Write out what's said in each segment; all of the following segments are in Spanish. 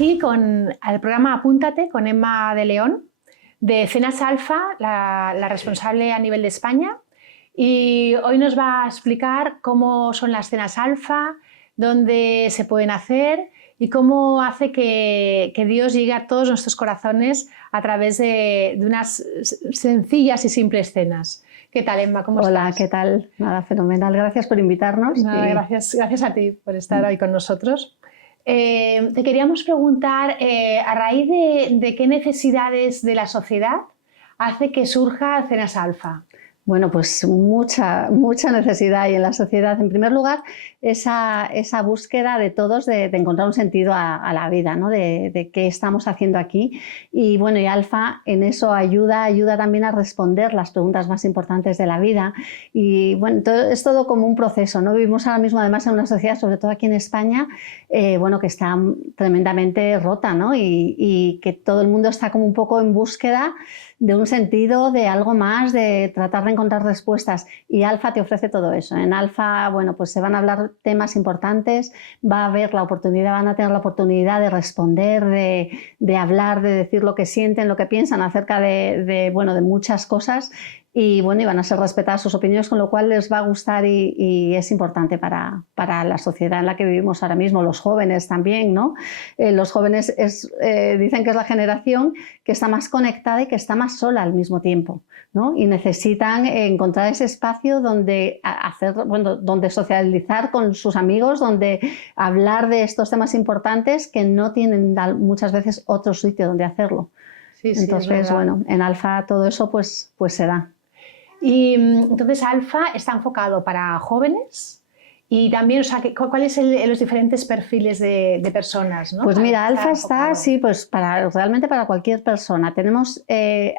aquí con el programa Apúntate con Emma de León, de Cenas Alfa, la responsable a nivel de España. Y hoy nos va a explicar cómo son las cenas alfa, dónde se pueden hacer y cómo hace que Dios llegue a todos nuestros corazones a través de unas sencillas y simples cenas. ¿Qué tal, Emma? ¿Cómo estás? Hola, ¿qué tal? Nada, fenomenal. Gracias por invitarnos. Nada, gracias a ti por estar hoy con nosotros. Te queríamos preguntar, a raíz de qué necesidades de la sociedad hace que surja Cenas Alfa. Bueno, pues mucha necesidad hay en la sociedad. En primer lugar, esa búsqueda de todos de encontrar un sentido a la vida, ¿no? De qué estamos haciendo aquí. Y bueno, y Alfa en eso ayuda también a responder las preguntas más importantes de la vida. Y bueno, es todo como un proceso, ¿no? Vivimos ahora mismo además en una sociedad, sobre todo aquí en España, bueno, que está tremendamente rota, ¿no? Y que todo el mundo está como un poco en búsqueda de un sentido, de algo más, de tratar de encontrar respuestas, y Alfa te ofrece todo eso. En Alfa, bueno, pues se van a hablar temas importantes, van a tener la oportunidad de responder, de hablar, de decir lo que sienten, lo que piensan acerca de muchas cosas. Y bueno, y van a ser respetadas sus opiniones, con lo cual les va a gustar y es importante para la sociedad en la que vivimos ahora mismo, los jóvenes también, ¿no? Los jóvenes dicen que es la generación que está más conectada y que está más sola al mismo tiempo, ¿no? Y necesitan encontrar ese espacio donde donde socializar con sus amigos, donde hablar de estos temas importantes que no tienen muchas veces otro sitio donde hacerlo. Sí, entonces, bueno, en Alfa todo eso pues se da. Y entonces Alfa está enfocado para jóvenes y también, o sea, ¿cuáles son los diferentes perfiles de personas, ¿no? Pues mira, Alfa está, sí, pues realmente para cualquier persona. Tenemos,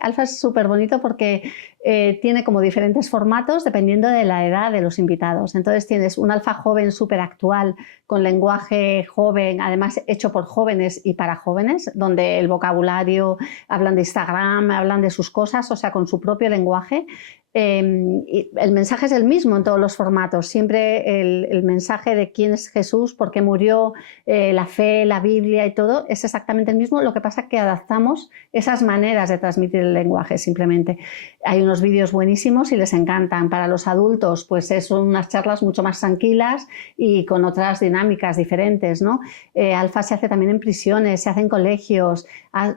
Alfa es súper bonito porque tiene como diferentes formatos dependiendo de la edad de los invitados. Entonces tienes un Alfa joven súper actual, con lenguaje joven, además hecho por jóvenes y para jóvenes, donde el vocabulario, hablan de Instagram, hablan de sus cosas, o sea, con su propio lenguaje. El mensaje es el mismo en todos los formatos, siempre el mensaje de quién es Jesús, por qué murió, la fe, la Biblia y todo es exactamente el mismo. Lo que pasa es que adaptamos esas maneras de transmitir el lenguaje simplemente. Hay unos vídeos buenísimos y les encantan. Para los adultos pues son unas charlas mucho más tranquilas y con otras dinámicas diferentes, ¿no? Alfa se hace también en prisiones, se hace en colegios,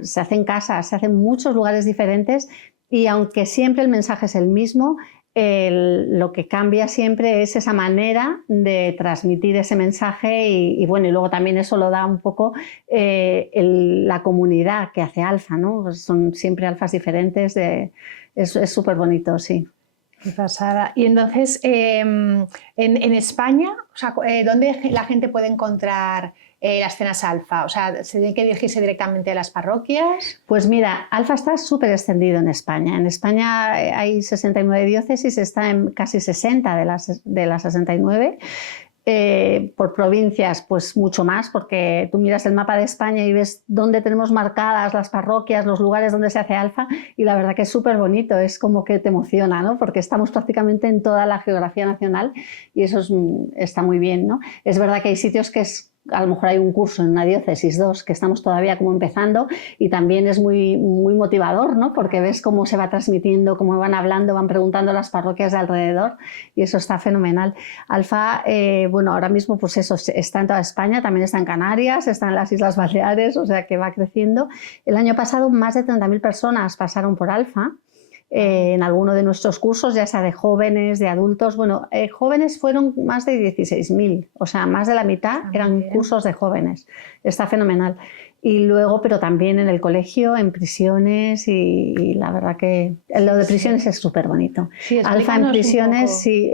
se hace en casas, se hace en muchos lugares diferentes. Y aunque siempre el mensaje es el mismo, lo que cambia siempre es esa manera de transmitir ese mensaje y bueno, y luego también eso lo da un poco la comunidad que hace Alfa, ¿no? Son siempre alfas diferentes, es súper bonito, sí. Qué pasada. Y entonces, en España, o sea, ¿dónde la gente puede encontrar las cenas Alfa? O sea, ¿se tiene que dirigirse directamente a las parroquias? Pues mira, Alfa está súper extendido en España. En España hay 69 diócesis, está en casi 60 de las 69. Por provincias pues mucho más, porque tú miras el mapa de España y ves dónde tenemos marcadas las parroquias, los lugares donde se hace Alfa, y la verdad que es súper bonito, es como que te emociona, ¿no? Porque estamos prácticamente en toda la geografía nacional y eso está muy bien, ¿no? Es verdad que hay sitios que a lo mejor hay un curso en una diócesis, dos, que estamos todavía como empezando, y también es muy motivador, ¿no? Porque ves cómo se va transmitiendo, cómo van hablando, van preguntando las parroquias de alrededor, y eso está fenomenal. Alfa, bueno, ahora mismo pues eso, está en toda España, también está en Canarias, está en las Islas Baleares, o sea que va creciendo. El año pasado más de 30.000 personas pasaron por Alfa, en alguno de nuestros cursos, ya sea de jóvenes, de adultos. Bueno, jóvenes fueron más de 16.000, o sea, más de la mitad eran cursos de jóvenes. Está fenomenal. Y luego, pero también en el colegio, en prisiones, y la verdad que lo de prisiones es súper bonito. Sí, Alfa en prisiones, sí,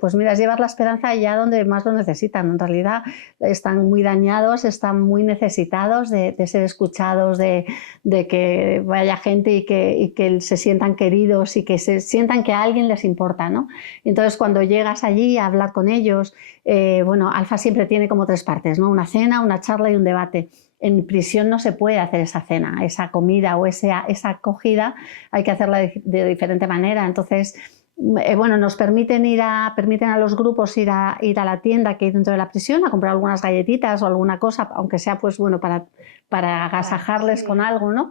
pues mira, es llevar la esperanza allá donde más lo necesitan. En realidad están muy dañados, están muy necesitados de ser escuchados, de que vaya gente y que se sientan queridos y que se sientan que a alguien les importa, ¿no? Entonces, cuando llegas allí a hablar con ellos, bueno, Alfa siempre tiene como tres partes, ¿no? Una cena, una charla y un debate. En prisión no se puede hacer esa cena, esa comida o esa acogida, hay que hacerla de diferente manera. Entonces, bueno, nos permiten a los grupos ir a la tienda que hay dentro de la prisión a comprar algunas galletitas o alguna cosa, aunque sea pues bueno para para agasajarles con algo, ¿no?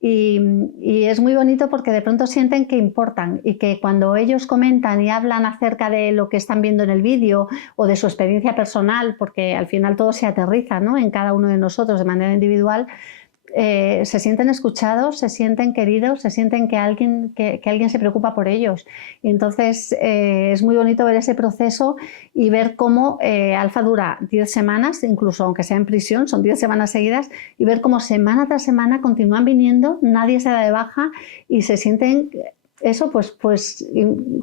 Y es muy bonito porque de pronto sienten que importan y que cuando ellos comentan y hablan acerca de lo que están viendo en el vídeo o de su experiencia personal, porque al final todo se aterriza, ¿no?, en cada uno de nosotros de manera individual, se sienten escuchados, se sienten queridos, se sienten que alguien se preocupa por ellos. Y entonces es muy bonito ver ese proceso y ver cómo Alfa dura 10 semanas, incluso aunque sea en prisión, son 10 semanas seguidas, y ver cómo semana tras semana continúan viniendo, nadie se da de baja y se sienten eso, pues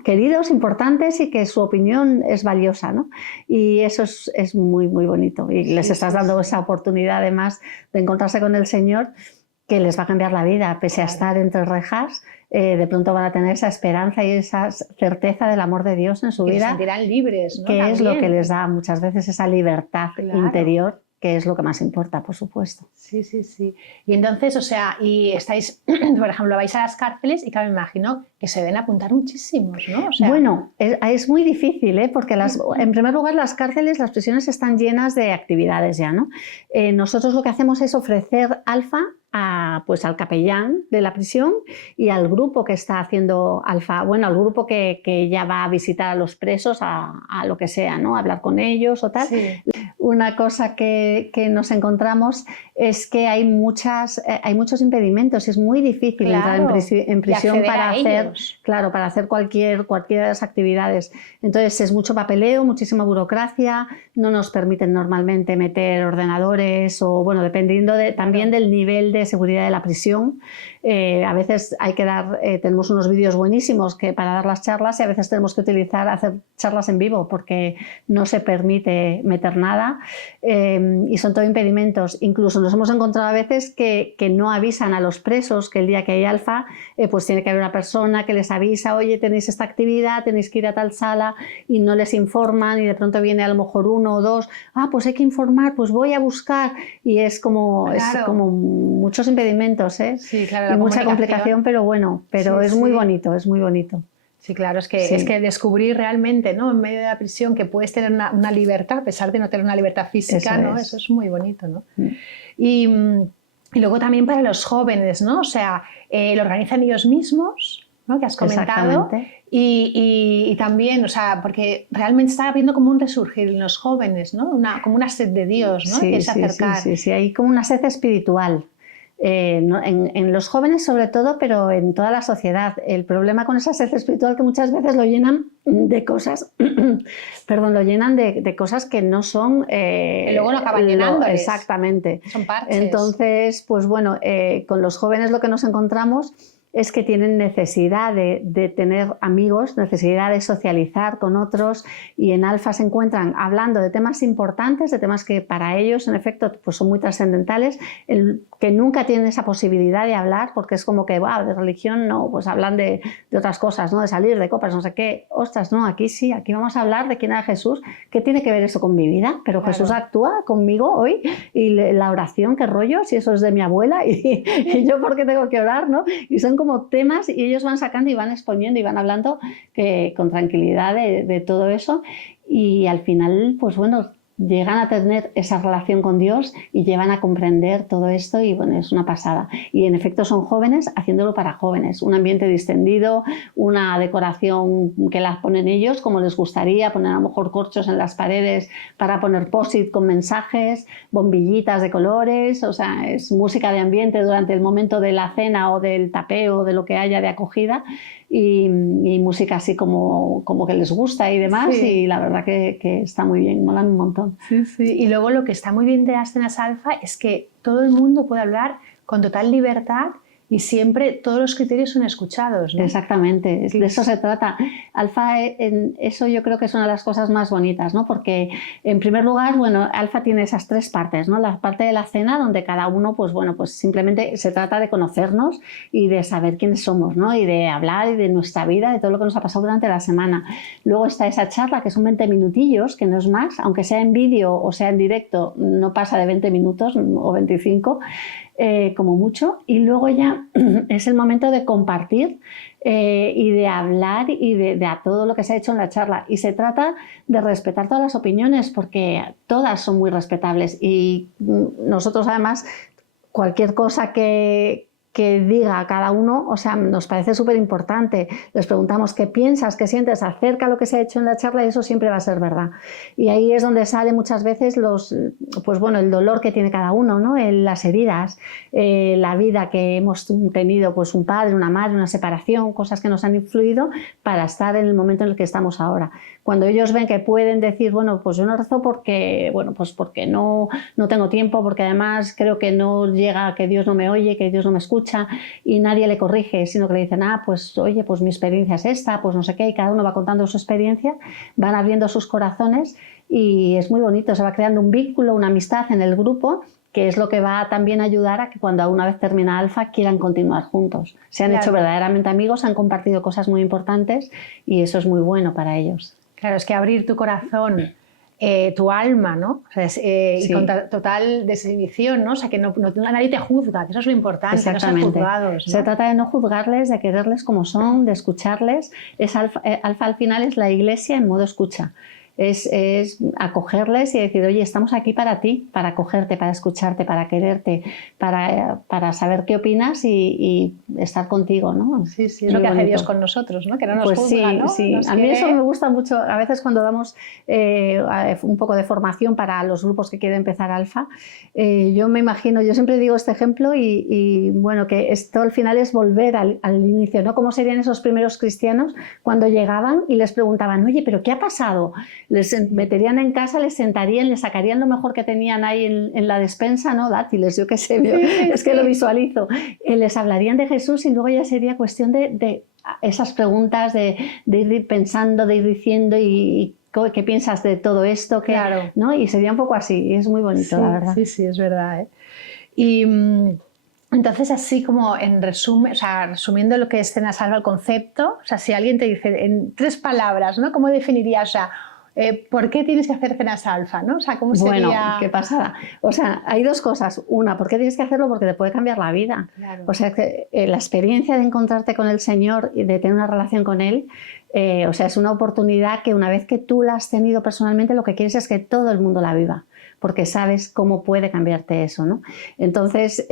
queridos, importantes y que su opinión es valiosa, ¿no? Y eso es muy, muy bonito. Y les estás dando esa oportunidad, además, de encontrarse con el Señor, que les va a cambiar la vida, pese a estar entre rejas. De pronto van a tener esa esperanza y esa certeza del amor de Dios en su vida. Se sentirán libres, ¿no? Que También es lo que les da muchas veces esa libertad interior, que es lo que más importa, por supuesto. Sí, sí, sí. Y entonces, o sea, y estáis, por ejemplo, vais a las cárceles y claro, me imagino que se deben apuntar muchísimos, ¿no? O sea, bueno, es muy difícil, ¿eh? Porque en primer lugar las cárceles, las prisiones están llenas de actividades ya, ¿no? Nosotros lo que hacemos es ofrecer Alfa pues al capellán de la prisión y al grupo que está haciendo Alfa, bueno, al grupo que ya va a visitar a los presos, a lo que sea, ¿no? A hablar con ellos o tal. Sí. Una cosa que nos encontramos es que hay muchos impedimentos, es muy difícil entrar en prisión para hacer cualquiera de las actividades. Entonces es mucho papeleo, muchísima burocracia, no nos permiten normalmente meter ordenadores o, bueno, dependiendo también del nivel de seguridad de la prisión. A veces tenemos unos vídeos buenísimos para dar las charlas y a veces tenemos que hacer charlas en vivo porque no se permite meter nada y son todo impedimentos. Incluso nos hemos encontrado a veces que no avisan a los presos que el día que hay Alfa pues tiene que haber una persona que les avisa, oye, tenéis esta actividad, tenéis que ir a tal sala, y no les informan y de pronto viene a lo mejor uno o dos, pues hay que informar, pues voy a buscar, y es como muchos impedimentos, ¿eh? Sí, claro, y mucha complicación, pero bueno, es muy bonito, es muy bonito. Sí, claro, es que descubrir realmente, ¿no?, en medio de la prisión que puedes tener una libertad, a pesar de no tener una libertad física, ¿no? Eso es muy bonito, ¿no? Y luego también para los jóvenes, ¿no? O sea, lo organizan ellos mismos, ¿no?, que has comentado. Y también, o sea, porque realmente está habiendo como un resurgir en los jóvenes, ¿no? Como una sed de Dios, ¿no? Que es acercar. Sí, hay como una sed espiritual. En los jóvenes sobre todo, pero en toda la sociedad. El problema con esa sed espiritual que muchas veces lo llenan de cosas, de cosas que no son... que luego no acaban llenándoles. Exactamente. Son parches. Entonces, pues bueno, con los jóvenes lo que nos encontramos es que tienen necesidad de tener amigos, necesidad de socializar con otros, y en Alfa se encuentran hablando de temas importantes, de temas que para ellos en efecto pues son muy trascendentales, que nunca tienen esa posibilidad de hablar, porque es como que de religión no, pues hablan de otras cosas, ¿no? De salir, de copas, no sé qué. Ostras, no, aquí sí, aquí vamos a hablar de quién era Jesús. ¿Qué tiene que ver eso con mi vida? Pero claro, Jesús actúa conmigo hoy, y la oración, qué rollo, si eso es de mi abuela, y yo por qué tengo que orar, ¿no? Y son como temas, y ellos van sacando y van exponiendo y van hablando con tranquilidad de todo eso, y al final, pues bueno, llegan a tener esa relación con Dios y llegan a comprender todo esto, y bueno, es una pasada. Y en efecto son jóvenes haciéndolo para jóvenes, un ambiente distendido, una decoración que la ponen ellos como les gustaría, poner a lo mejor corchos en las paredes para poner post-it con mensajes, bombillitas de colores, o sea, es música de ambiente durante el momento de la cena o del tapeo o de lo que haya de acogida, y música así como que les gusta y demás, y la verdad que está muy bien, molan un montón. Sí, sí. Y luego lo que está muy bien de las cenas Alfa es que todo el mundo puede hablar con total libertad y siempre todos los criterios son escuchados, ¿no? Exactamente, de eso se trata. Alfa, eso yo creo que es una de las cosas más bonitas, ¿no? Porque en primer lugar, bueno, Alfa tiene esas tres partes, ¿no? La parte de la cena, donde cada uno, pues bueno, pues simplemente se trata de conocernos y de saber quiénes somos, ¿no? Y de hablar y de nuestra vida, de todo lo que nos ha pasado durante la semana. Luego está esa charla, que son 20 minutillos, que no es más, aunque sea en vídeo o sea en directo, no pasa de 20 minutos o 25, como mucho, y luego ya es el momento de compartir y de hablar y de a todo lo que se ha hecho en la charla, y se trata de respetar todas las opiniones porque todas son muy respetables, y nosotros además cualquier cosa que diga a cada uno, o sea, nos parece súper importante. Les preguntamos qué piensas, qué sientes acerca de lo que se ha hecho en la charla y eso siempre va a ser verdad. Y ahí es donde sale muchas veces pues bueno, el dolor que tiene cada uno, ¿no? Las heridas, la vida que hemos tenido, pues un padre, una madre, una separación, cosas que nos han influido para estar en el momento en el que estamos ahora. Cuando ellos ven que pueden decir, bueno, pues yo no rezo porque, bueno, pues porque no tengo tiempo, porque además creo que no llega, que Dios no me oye, que Dios no me escucha y nadie le corrige, sino que le dicen, pues oye, pues mi experiencia es esta, pues no sé qué, y cada uno va contando su experiencia, van abriendo sus corazones y es muy bonito, se va creando un vínculo, una amistad en el grupo, que es lo que va también a ayudar a que cuando una vez termina Alfa quieran continuar juntos. Se han hecho verdaderamente amigos, han compartido cosas muy importantes y eso es muy bueno para ellos. Claro, es que abrir tu corazón, tu alma, ¿no? O sea, y con total desinhibición, ¿no? O sea, que nadie te juzga, que eso es lo importante, no ser juzgados, ¿no? Se trata de no juzgarles, de quererles como son, de escucharles. Alfa al final es la iglesia en modo escucha. Es acogerles y decir, oye, estamos aquí para ti, para acogerte, para escucharte, para quererte, para saber qué opinas y estar contigo, ¿no? Sí, sí, es lo que hace Dios con nosotros, ¿no? Que no nos juzga, ¿no? Sí, a mí eso me gusta mucho. A veces cuando damos un poco de formación para los grupos que quieren empezar Alfa, yo me imagino, yo siempre digo este ejemplo y bueno, que esto al final es volver al inicio, ¿no? ¿Cómo serían esos primeros cristianos cuando llegaban y les preguntaban, oye, ¿pero qué ha pasado? Les meterían en casa, les sentarían, les sacarían lo mejor que tenían ahí en la despensa, ¿no? Dátiles, yo qué sé, es que lo visualizo. Les hablarían de Jesús y luego ya sería cuestión de esas preguntas, de ir pensando, de ir diciendo y qué piensas de todo esto, claro, ¿no? Y sería un poco así, y es muy bonito, la verdad. Sí, sí, es verdad, ¿eh? Y entonces, así como en resumen, o sea, resumiendo lo que es Cena Salva, el concepto, o sea, si alguien te dice en 3 palabras, ¿no? ¿Cómo definirías, o sea, ¿por qué tienes que hacer Cenas Alfa? ¿No? O sea, ¿cómo sería? Bueno, qué pasada. O sea, hay 2 cosas. Una, ¿por qué tienes que hacerlo? Porque te puede cambiar la vida. Claro. O sea, que la experiencia de encontrarte con el Señor y de tener una relación con Él, o sea, es una oportunidad que una vez que tú la has tenido personalmente, lo que quieres es que todo el mundo la viva, porque sabes cómo puede cambiarte eso, ¿no? Entonces,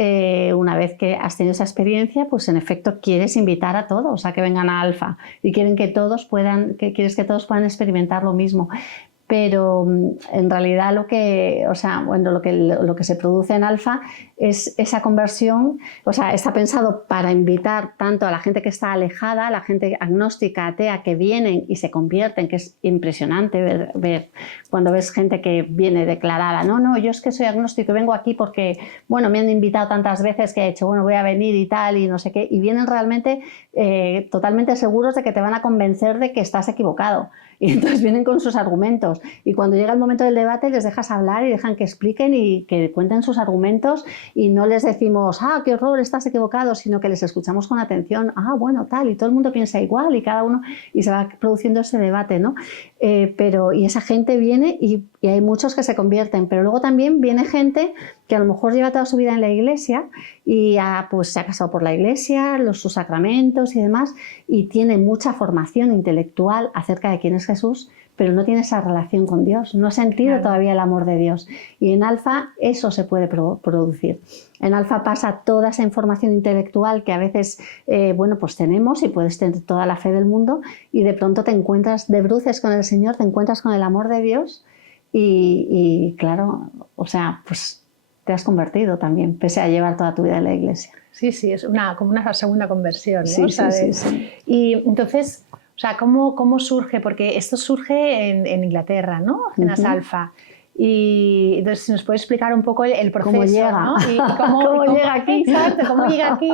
una vez que has tenido esa experiencia, pues en efecto quieres invitar a todos a que vengan a Alfa y quieres que todos puedan experimentar lo mismo. Pero en realidad lo que se produce en Alfa es esa conversión, o sea, está pensado para invitar tanto a la gente que está alejada, a la gente agnóstica, atea, que vienen y se convierten, que es impresionante ver cuando ves gente que viene declarada, no, yo es que soy agnóstico y vengo aquí porque, bueno, me han invitado tantas veces que he hecho, bueno, voy a venir y tal y no sé qué, y vienen realmente totalmente seguros de que te van a convencer de que estás equivocado. Y entonces vienen con sus argumentos y cuando llega el momento del debate les dejas hablar y dejan que expliquen y que cuenten sus argumentos y no les decimos, qué horror, estás equivocado, sino que les escuchamos con atención, bueno, tal, y todo el mundo piensa igual y cada uno, y se va produciendo ese debate, ¿no? Y esa gente viene y hay muchos que se convierten, pero luego también viene gente que a lo mejor lleva toda su vida en la iglesia y pues se ha casado por la iglesia, sus sacramentos y demás, y tiene mucha formación intelectual acerca de quién es Jesús, pero no tiene esa relación con Dios, no ha sentido todavía el amor de Dios. Y en Alfa eso se puede producir. En Alfa pasa toda esa información intelectual que a veces pues tenemos y puedes tener toda la fe del mundo y de pronto te encuentras de bruces con el Señor, te encuentras con el amor de Dios y claro, o sea, pues te has convertido también, pese a llevar toda tu vida en la iglesia. Sí, es como una segunda conversión, ¿no? Sí. Y entonces, o sea, ¿cómo surge? Porque esto surge en Inglaterra, ¿no? Cenas Alfa. Y entonces, si nos puedes explicar un poco el proceso, ¿cómo llega? ¿no? Y cómo llega aquí. Exacto, cómo llega aquí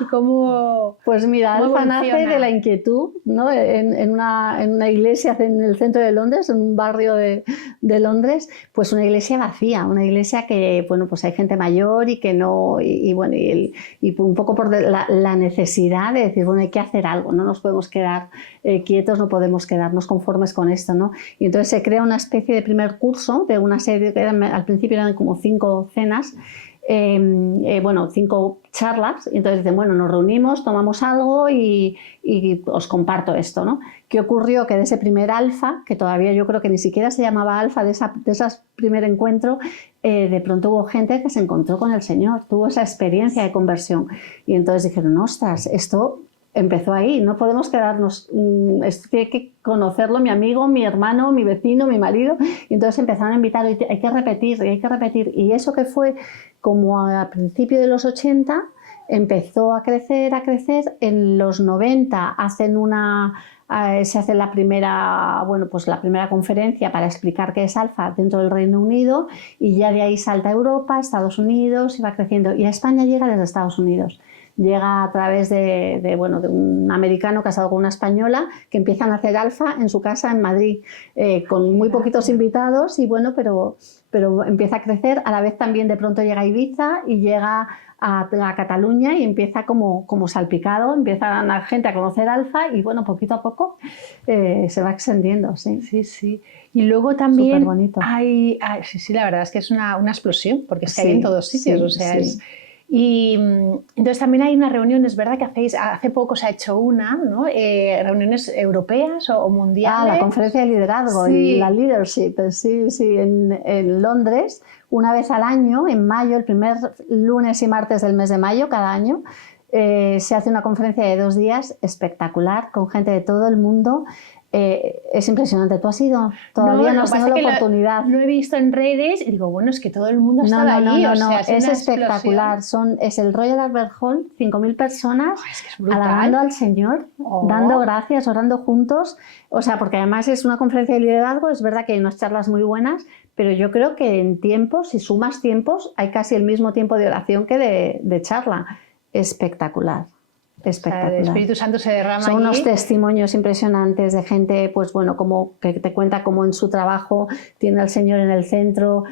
y cómo. Pues mira, Alfa nace de la inquietud, ¿no? En una iglesia en el centro de Londres, en un barrio de Londres, pues una iglesia vacía, una iglesia que, bueno, pues hay gente mayor y que no, y un poco por la necesidad de decir, bueno, hay que hacer algo, no nos podemos quedar quietos, no podemos quedarnos conformes con esto, ¿no? Y entonces se crea una especie de primer curso de una serie que al principio eran como 5 cenas bueno, 5 charlas, y entonces dicen, bueno, nos reunimos, tomamos algo y os comparto esto, ¿no? ¿Qué ocurrió? Que de ese primer alfa, que todavía yo creo que ni siquiera se llamaba alfa, de ese primer encuentro, de pronto hubo gente que se encontró con el Señor, tuvo esa experiencia de conversión, y entonces dijeron, ostras, esto empezó ahí, no podemos quedarnos, esto tiene que conocerlo mi amigo, mi hermano, mi vecino, mi marido, y entonces empezaron a invitar, hay que repetir, y eso que fue como a principios de los 80, empezó a crecer, en los 90 se hace la primera, bueno, pues la primera conferencia para explicar qué es alfa dentro del Reino Unido, y ya de ahí salta a Europa, Estados Unidos, y va creciendo, y a España llega desde Estados Unidos. Llega a través de un americano casado con una española que empiezan a hacer alfa en su casa en Madrid, con muy poquitos invitados, y bueno, pero empieza a crecer. A la vez también de pronto llega a Ibiza y llega a Cataluña, y empieza como salpicado, empieza la gente a conocer alfa, y bueno, poquito a poco se va extendiendo, sí. Sí, sí. Y luego también Superbonito. sí, la verdad es que es una explosión, porque es que Sí, hay en todos sitios, sí, o sea, sí. Y entonces también hay unas reuniones, ¿verdad? Que hacéis, hace poco se ha hecho una, ¿no? Reuniones europeas o mundiales. La conferencia de liderazgo, sí. La leadership, sí, en Londres, una vez al año, en mayo, el primer lunes y martes del mes de mayo, cada año, se hace una conferencia de 2 días espectacular, con gente de todo el mundo. Es impresionante. ¿Tú has ido? Todavía no has tenido la oportunidad. Lo he visto en redes y digo, bueno, es que todo el mundo ha estado allí. No, es espectacular. Es el Royal Albert Hall, 5.000 personas, es que es brutal. alabando al Señor, dando gracias, orando juntos. O sea, porque además es una conferencia de liderazgo, es verdad que hay unas charlas muy buenas, pero yo creo que en tiempos, si sumas tiempos, hay casi el mismo tiempo de oración que de charla. Espectacular. Espectacular. O sea, el Espíritu Santo se derrama. Son allí. unos testimonios impresionantes de gente, pues bueno, como que te cuenta cómo en su trabajo tiene al Señor en el centro,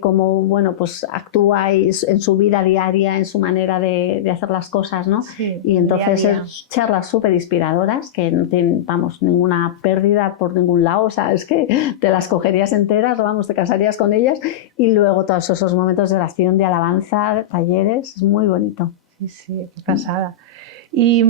cómo bueno, pues actúa en su vida diaria, en su manera de hacer las cosas, ¿no? Sí, y entonces día a día. Charlas súper inspiradoras que no tienen, vamos, ninguna pérdida por ningún lado, o sea, es que te las cogerías enteras, vamos, te casarías con ellas, y luego todos esos momentos de oración, de alabanza, talleres, es muy bonito. Sí, qué pasada. Y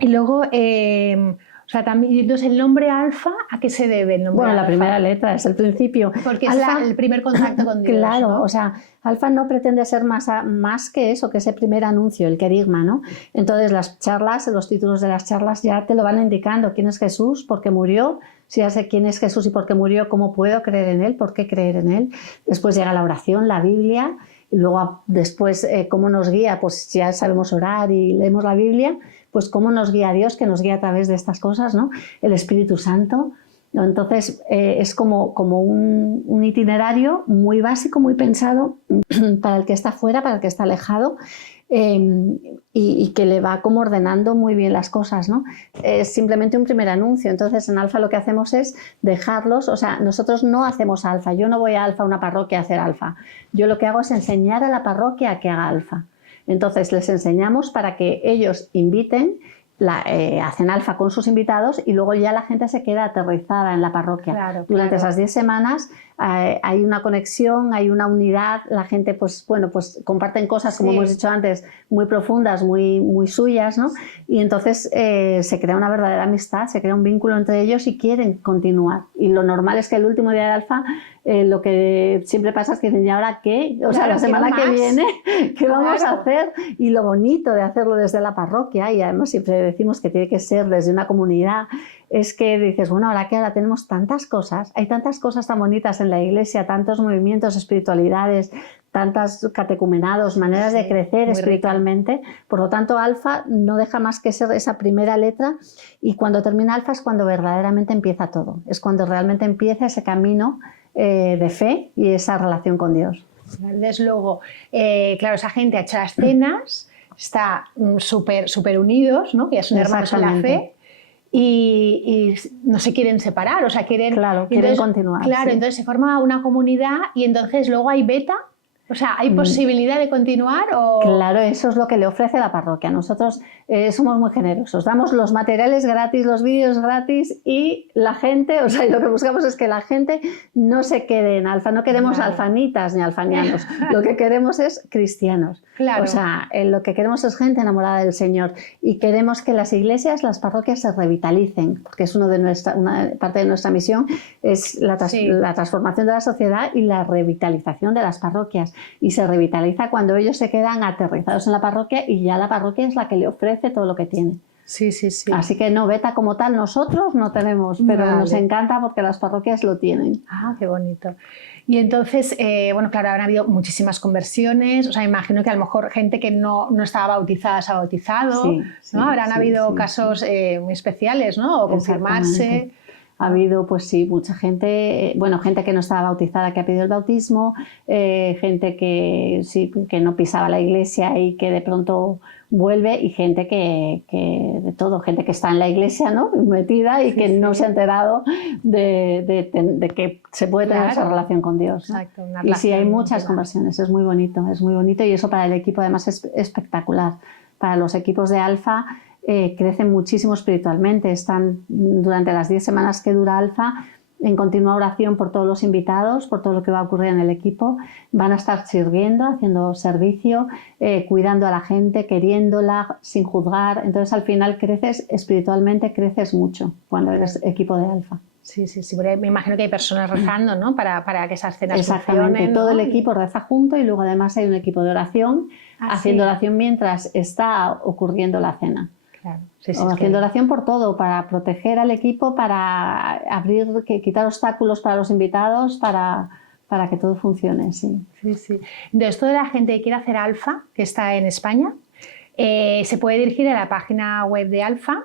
luego, o sea, también, entonces el nombre alfa, ¿a qué se debe el nombre Bueno, la alfa? primera letra es el principio. Porque alfa, es el primer contacto con Dios. Claro, ¿no? o sea, alfa no pretende ser más que eso, que ese primer anuncio, el querigma, ¿no? Entonces las charlas, los títulos de las charlas ya te lo van indicando. ¿Quién es Jesús? ¿Por qué murió? Si ya sé quién es Jesús y por qué murió, ¿cómo puedo creer en Él? ¿Por qué creer en Él? Después llega la oración, la Biblia. Y luego después, ¿cómo nos guía? Pues ya sabemos orar y leemos la Biblia, pues ¿cómo nos guía Dios? Que nos guía a través de estas cosas, ¿no? El Espíritu Santo. ¿No? Entonces, es como un itinerario muy básico, muy pensado para el que está fuera, para el que está alejado, y que le va como ordenando muy bien las cosas, ¿no? Es simplemente un primer anuncio. Entonces, en Alfa lo que hacemos es dejarlos, o sea, nosotros no hacemos Alfa, yo no voy a Alfa, a una parroquia, a hacer Alfa. Yo lo que hago es enseñar a la parroquia a que haga Alfa. Entonces, les enseñamos para que ellos inviten, hacen alfa con sus invitados, y luego ya la gente se queda aterrizada en la parroquia. Claro, Durante esas 10 semanas hay una conexión, hay una unidad, la gente pues comparten cosas, como hemos dicho antes, muy profundas, muy suyas, ¿no? Y entonces se crea una verdadera amistad, se crea un vínculo entre ellos y quieren continuar. Y lo normal es que el último día de alfa lo que siempre pasa es que dicen, ¿y ahora qué? O sea, la semana que viene, ¿qué vamos a hacer? Y lo bonito de hacerlo desde la parroquia, y además siempre decimos que tiene que ser desde una comunidad, es que dices, bueno, ahora que ahora tenemos tantas cosas, hay tantas cosas tan bonitas en la iglesia, tantos movimientos, espiritualidades, tantos catecumenados, maneras de crecer espiritualmente. Rica. Por lo tanto, alfa no deja más que ser esa primera letra, y cuando termina alfa es cuando verdaderamente empieza todo, es cuando realmente empieza ese camino de fe y esa relación con Dios. Desde luego, claro, esa gente ha hecho las cenas, está súper unidos, ¿no? Que ya son hermanos en la fe, y no se quieren separar, o sea, quieren continuar. Claro, entonces se forma una comunidad, y entonces luego hay beta. O sea, ¿hay posibilidad de continuar? O... Claro, eso es lo que le ofrece la parroquia. Nosotros somos muy generosos, damos los materiales gratis, los vídeos gratis y la gente, o sea, lo que buscamos es que la gente no se quede en Alfa, no queremos alfanitas ni alfanianos, lo que queremos es cristianos. Claro. O sea, lo que queremos es gente enamorada del Señor y queremos que las iglesias, las parroquias se revitalicen, porque es una parte de nuestra misión, es la transformación de la sociedad y la revitalización de las parroquias. Y se revitaliza cuando ellos se quedan aterrizados en la parroquia y ya la parroquia es la que le ofrece todo lo que tiene. Sí, sí, sí. Así que no, beta como tal nosotros no tenemos, pero nos encanta porque las parroquias lo tienen. Ah, qué bonito. Y entonces, bueno, claro, han habido muchísimas conversiones, o sea, imagino que a lo mejor gente que no estaba bautizada se ha bautizado, ¿no? Habrán habido casos muy especiales, ¿no? O confirmarse. Ha habido, pues sí, mucha gente, bueno, gente que no estaba bautizada que ha pedido el bautismo, gente que sí, que no pisaba la iglesia y que de pronto vuelve, y gente que de todo, gente que está en la iglesia, ¿no?, metida y que no se ha enterado de que se puede tener esa relación con Dios, ¿no? Exacto, y sí, hay muchas conversiones, es muy bonito y eso para el equipo además es espectacular. Para los equipos de Alfa crecen muchísimo espiritualmente, están durante las 10 semanas que dura Alfa en continua oración por todos los invitados, por todo lo que va a ocurrir en el equipo. Van a estar sirviendo, haciendo servicio, cuidando a la gente, queriéndola, sin juzgar. Entonces al final creces espiritualmente, creces mucho cuando eres equipo de Alfa. Sí, sí, sí. Me imagino que hay personas rezando, ¿no?, para que esas cenas funcionen, todo ¿no? el equipo reza junto y luego además hay un equipo de oración haciendo oración mientras está ocurriendo la cena. Claro. Haciendo oración por todo, para proteger al equipo, para quitar obstáculos para los invitados, para que todo funcione. Sí. Sí, sí. De esto de la gente que quiere hacer Alfa, que está en España, se puede dirigir a la página web de Alfa,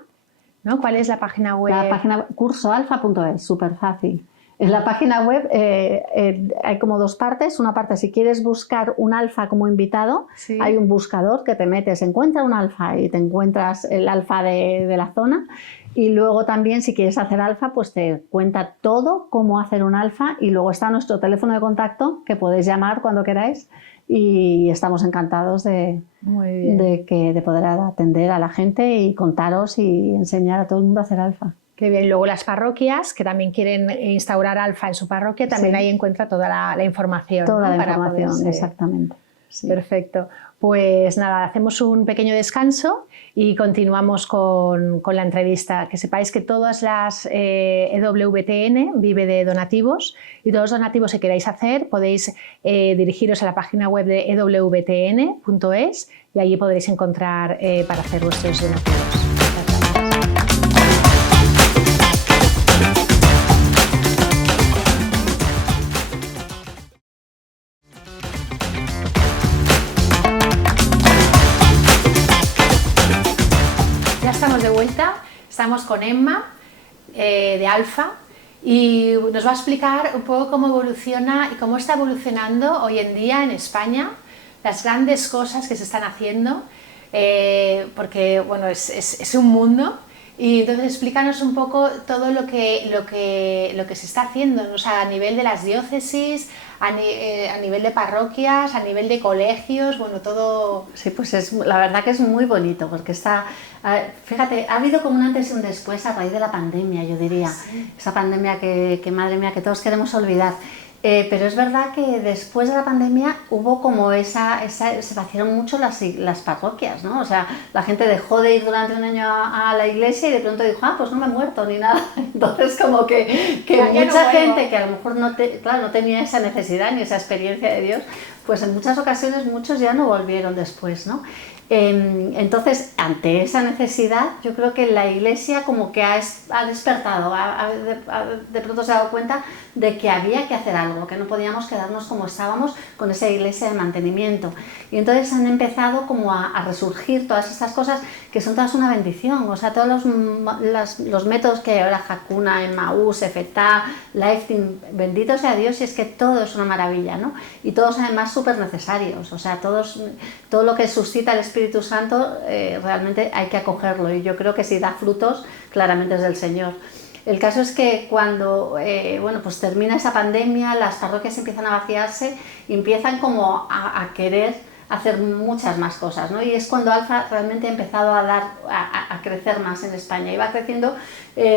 ¿no? ¿Cuál es la página web? La página cursoalfa.es, súper fácil. En la página web hay como dos partes. Una parte, si quieres buscar un alfa como invitado, hay un buscador que te metes, encuentra un alfa y te encuentras el alfa de la zona. Y luego también, si quieres hacer alfa, pues te cuenta todo cómo hacer un alfa. Y luego está nuestro teléfono de contacto que podéis llamar cuando queráis. Y estamos encantados de poder atender a la gente y contaros y enseñar a todo el mundo a hacer alfa. Qué bien. Luego las parroquias que también quieren instaurar Alfa en su parroquia, también ahí encuentra toda la información. Toda ¿no? la información, exactamente. Sí. Perfecto. Pues nada, hacemos un pequeño descanso y continuamos con la entrevista. Que sepáis que todas las EWTN vive de donativos, y todos los donativos que queráis hacer podéis dirigiros a la página web de ewtn.es y allí podréis encontrar para hacer vuestros donativos. De vuelta, estamos con Emma de Alfa y nos va a explicar un poco cómo evoluciona y cómo está evolucionando hoy en día en España, las grandes cosas que se están haciendo, porque bueno, es un mundo. Y entonces explícanos un poco todo lo que se está haciendo, ¿no? O sea, a nivel de las diócesis, a nivel de parroquias, a nivel de colegios, bueno, todo... Sí, pues la verdad que es muy bonito, porque fíjate, ha habido como un antes y un después a raíz de la pandemia, yo diría. Sí. Esa pandemia que madre mía, que todos queremos olvidar. Pero es verdad que después de la pandemia hubo como se vaciaron mucho las parroquias, ¿no? O sea, la gente dejó de ir durante un año a la iglesia y de pronto dijo, pues no me he muerto ni nada. Entonces como que mucha gente que a lo mejor no tenía esa necesidad ni esa experiencia de Dios, pues en muchas ocasiones muchos ya no volvieron después, ¿no? Entonces, ante esa necesidad, yo creo que la Iglesia como que ha despertado, de pronto se ha dado cuenta de que había que hacer algo, que no podíamos quedarnos como estábamos con esa Iglesia de mantenimiento. Y entonces han empezado como a resurgir todas estas cosas que son todas una bendición. O sea, todos los métodos que hay ahora, Hakuna, Emmaús, Efetá, Lifetime, bendito sea Dios, y es que todo es una maravilla, ¿no? Y todos además súper necesarios. O sea, todo lo que suscita el Espíritu Santo realmente hay que acogerlo, y yo creo que si da frutos claramente es del Señor. El caso es que cuando bueno, pues termina esa pandemia, las parroquias empiezan a vaciarse y empiezan como a querer hacer muchas más cosas, ¿no? Y es cuando Alfa realmente ha empezado a crecer más en España. Iba creciendo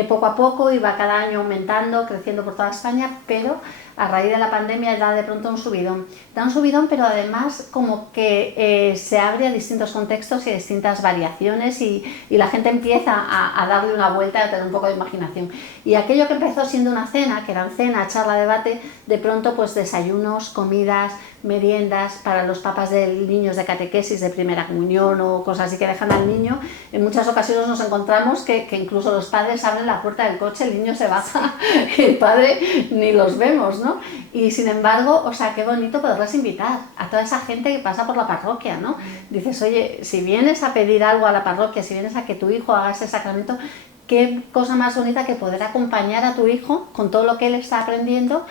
poco a poco, iba cada año aumentando, creciendo por toda España, pero a raíz de la pandemia da de pronto un subidón. Da un subidón, pero además como que se abre a distintos contextos y a distintas variaciones y la gente empieza a darle una vuelta, a tener un poco de imaginación. Y aquello que empezó siendo una cena, que eran cena, charla, debate, de pronto pues desayunos, comidas, meriendas para los papás de niños de catequesis, de primera comunión o cosas así que dejan al niño. En muchas ocasiones nos encontramos que incluso los padres abren la puerta del coche, el niño se baja y el padre ni los vemos, ¿no? Y sin embargo, o sea, qué bonito poderles invitar a toda esa gente que pasa por la parroquia, ¿no? Dices, oye, si vienes a pedir algo a la parroquia, si vienes a que tu hijo haga ese sacramento, qué cosa más bonita que poder acompañar a tu hijo con todo lo que él está aprendiendo.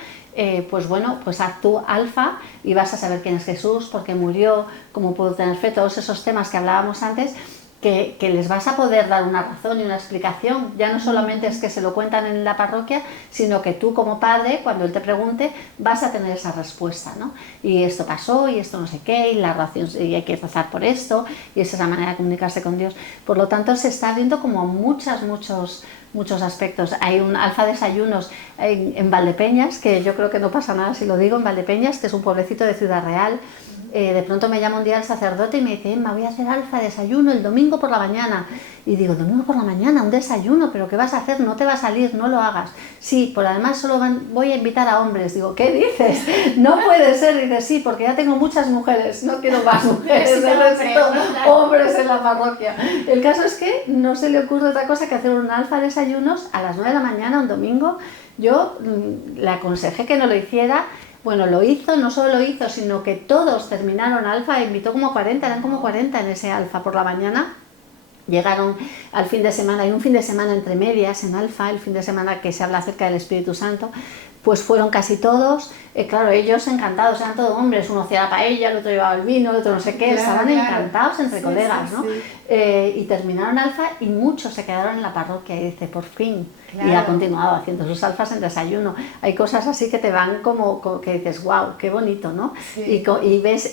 Pues bueno, pues haz tú Alfa y vas a saber quién es Jesús, por qué murió, cómo puedo tener fe, todos esos temas que hablábamos antes, que les vas a poder dar una razón y una explicación. Ya no solamente es que se lo cuentan en la parroquia, sino que tú como padre, cuando él te pregunte, vas a tener esa respuesta, ¿no? Y esto pasó, y esto no sé qué, y la oración, y hay que rezar por esto, y esa es la manera de comunicarse con Dios. Por lo tanto, se está viendo como muchos aspectos. Hay un Alfa Desayunos en Valdepeñas, que yo creo que no pasa nada si lo digo, en Valdepeñas, que es un pueblecito de Ciudad Real. De pronto me llama un día el sacerdote y me dice, Emma, voy a hacer Alfa Desayuno el domingo por la mañana. Y digo, domingo por la mañana, un desayuno, ¿pero qué vas a hacer? No te va a salir, no lo hagas. Sí, por además solo voy a invitar a hombres. Digo, ¿qué dices? No puede ser. Dice, sí, porque ya tengo muchas mujeres, no quiero más mujeres, necesito hombres en la parroquia. El caso es que no se le ocurre otra cosa que hacer un Alfa Desayunos a las 9 de la mañana, un domingo. Yo le aconsejé que no lo hiciera. Bueno, lo hizo, no solo lo hizo, sino que todos terminaron Alfa, invitó como 40, eran como 40 en ese Alfa por la mañana. Llegaron al fin de semana, hay un fin de semana entre medias en Alfa, el fin de semana que se habla acerca del Espíritu Santo, pues fueron casi todos, claro, ellos encantados, eran todos hombres, uno hacía la paella, el otro llevaba el vino, el otro no sé qué, estaban encantados entre colegas, ¿no? Y terminaron Alfa y muchos se quedaron en la parroquia y dice, por fin, y ha continuado haciendo sus Alfas en desayuno. Hay cosas así que te van como que dices, wow, qué bonito, ¿no? Y ves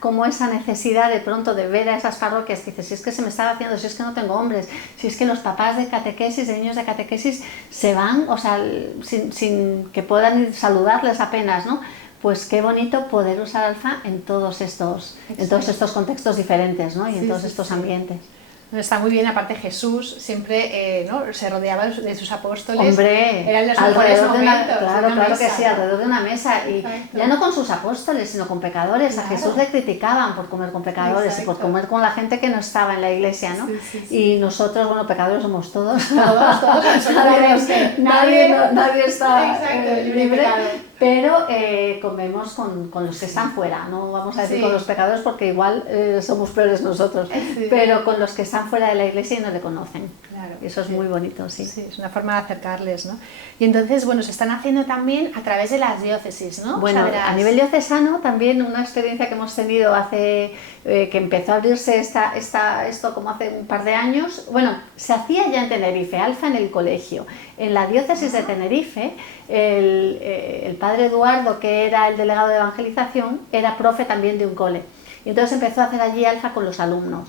como esa necesidad de pronto de ver a esas parroquias que dices, si es que se me estaba haciendo, si es que no tengo hombres, si es que los papás de catequesis, de niños de catequesis, se van, o sea, sin que puedan ir saludarles apenas, ¿no? Pues qué bonito poder usar Alfa en todos estos contextos diferentes, ¿no? Y en todos estos ambientes. Está muy bien, aparte Jesús siempre ¿no? se rodeaba de sus apóstoles. Hombre, eran los mejores momentos. Claro que sí, alrededor de una mesa. Y ya no con sus apóstoles, sino con pecadores. Claro. A Jesús le criticaban por comer con pecadores y por comer con la gente que no estaba en la iglesia, ¿no? Y nosotros, bueno, pecadores somos todos. Todos nadie está libre. Pero comemos con los que están fuera, no vamos a decir con los pecadores porque igual somos peores nosotros, pero con los que están fuera de la iglesia y no le conocen. Claro, eso es muy bonito, sí. Sí, es una forma de acercarles, ¿no? Y entonces, bueno, se están haciendo también a través de las diócesis, ¿no? Bueno, a nivel diocesano también una experiencia que hemos tenido hace, que empezó a abrirse esto como hace un par de años. Bueno, se hacía ya en Tenerife, Alfa en el colegio. En la diócesis de Tenerife, el padre Eduardo, que era el delegado de evangelización, era profe también de un cole. Y entonces empezó a hacer allí Alfa con los alumnos.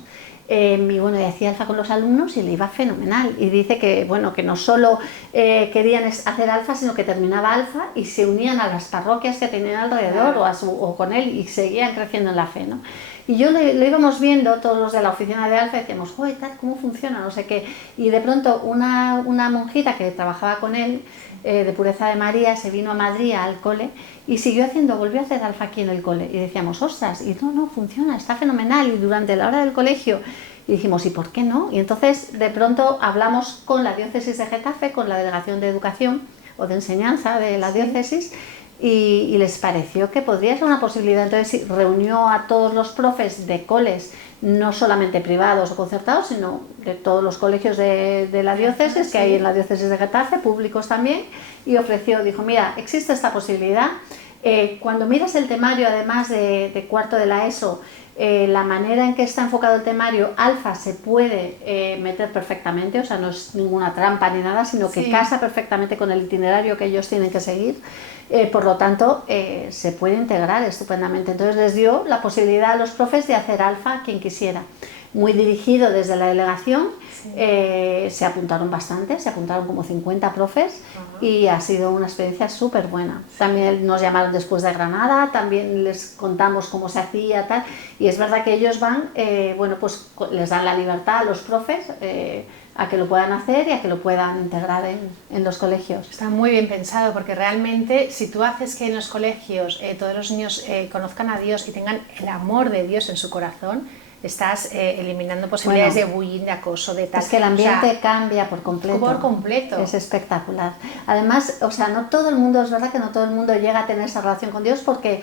Y bueno, y hacía Alfa con los alumnos y le iba fenomenal. Y dice que, bueno, que no solo querían hacer Alfa, sino que terminaba Alfa y se unían a las parroquias que tenían alrededor o con él y seguían creciendo en la fe, ¿no? Y yo lo íbamos viendo, todos los de la oficina de Alfa, y decíamos, ¡joder, tal, cómo funciona! No sé qué. Y de pronto una monjita que trabajaba con él, de Pureza de María, se vino a Madrid al cole y volvió a hacer Alfa aquí en el cole. Y decíamos, ostras, y no, funciona, está fenomenal. Y durante la hora del colegio, y dijimos, ¿y por qué no? Y entonces de pronto hablamos con la diócesis de Getafe, con la delegación de educación o de enseñanza de la diócesis, y les pareció que podría ser una posibilidad. Entonces reunió a todos los profes de coles, no solamente privados o concertados, sino de todos los colegios de la diócesis, que hay en la diócesis de Getafe, públicos también, y dijo, mira, existe esta posibilidad, Cuando miras el temario, además de cuarto de la ESO, la manera en que está enfocado el temario, Alfa se puede meter perfectamente, o sea, no es ninguna trampa ni nada, sino que casa perfectamente con el itinerario que ellos tienen que seguir. Por lo tanto, se puede integrar estupendamente. Entonces les dio la posibilidad a los profes de hacer Alfa quien quisiera. Muy dirigido desde la delegación, se apuntaron bastante, se apuntaron como 50 profes y ha sido una experiencia súper buena. También nos llamaron después de Granada, también les contamos cómo se hacía, tal, y es verdad que ellos van, bueno, pues les dan la libertad a los profes a que lo puedan hacer y a que lo puedan integrar en los colegios. Está muy bien pensado, porque realmente si tú haces que en los colegios todos los niños conozcan a Dios y tengan el amor de Dios en su corazón, estás eliminando posibilidades de bullying, de acoso, de tal. Es que el ambiente cambia por completo. Por completo. Es espectacular. Además, o sea, no todo el mundo, es verdad que no todo el mundo llega a tener esa relación con Dios porque,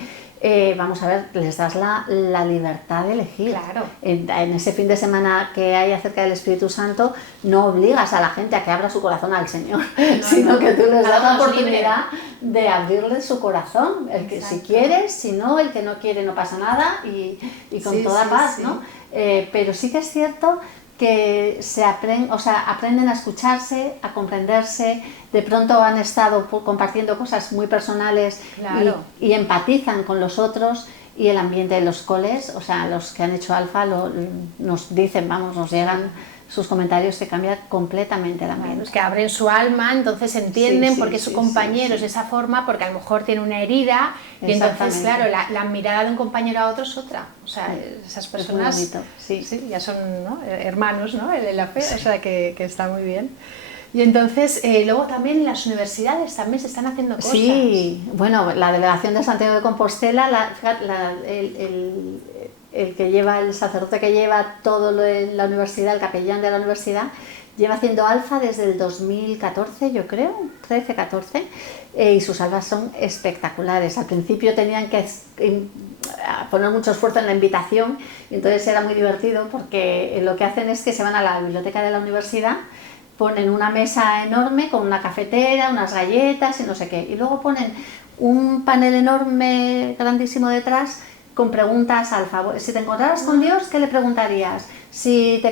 vamos a ver, les das la libertad de elegir. Claro. En ese fin de semana que hay acerca del Espíritu Santo, no obligas a la gente a que abra su corazón al Señor, sino que tú les das la oportunidad de abrirle su corazón. El que si quieres, si no, el que no quiere no pasa nada y con toda paz, ¿no? Pero sí que es cierto que aprenden a escucharse, a comprenderse, de pronto han estado compartiendo cosas muy personales y empatizan con los otros, y el ambiente de los coles, o sea, los que han hecho Alfa nos dicen, vamos, nos llegan sus comentarios que cambian completamente el ambiente. Claro, que abren su alma, entonces entienden por qué su compañero es de esa forma, porque a lo mejor tiene una herida y entonces, claro, la mirada de un compañero a otro es otra. O sea, esas personas ya son, ¿no?, hermanos, ¿no?, en la fe, o sea, que está muy bien. Y entonces, luego también en las universidades también se están haciendo cosas. Sí, bueno, la delegación de Santiago de Compostela, el sacerdote que lleva todo lo de la universidad, el capellán de la universidad, lleva haciendo Alfa desde el 2014, yo creo, 13-14, y sus alfas son espectaculares. Al principio tenían que poner mucho esfuerzo en la invitación, y entonces era muy divertido porque lo que hacen es que se van a la biblioteca de la universidad, ponen una mesa enorme con una cafetera, unas galletas y no sé qué, y luego ponen un panel enorme, grandísimo detrás, con preguntas Alfa. Si te encontraras con Dios, ¿qué le preguntarías? Si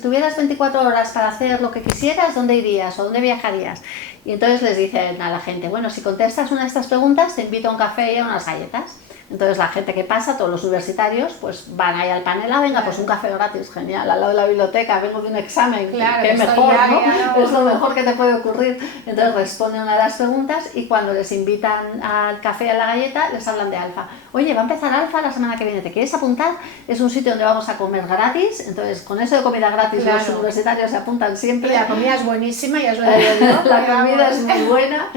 tuvieras 24 horas para hacer lo que quisieras, ¿dónde irías o dónde viajarías? Y entonces les dicen a la gente, bueno, si contestas una de estas preguntas, te invito a un café y a unas galletas. Entonces la gente que pasa, todos los universitarios, pues van ahí al panel, venga, pues un café gratis, genial, al lado de la biblioteca, vengo de un examen, que es mejor, ¿no? Es lo mejor que te puede ocurrir. Entonces responden una de las preguntas y cuando les invitan al café y a la galleta, les hablan de Alfa. Oye, va a empezar Alfa la semana que viene, ¿te quieres apuntar? Es un sitio donde vamos a comer gratis, entonces con eso de comida gratis los universitarios se apuntan siempre. Y la comida es buenísima, ya os lo digo yo. La comida es muy buena,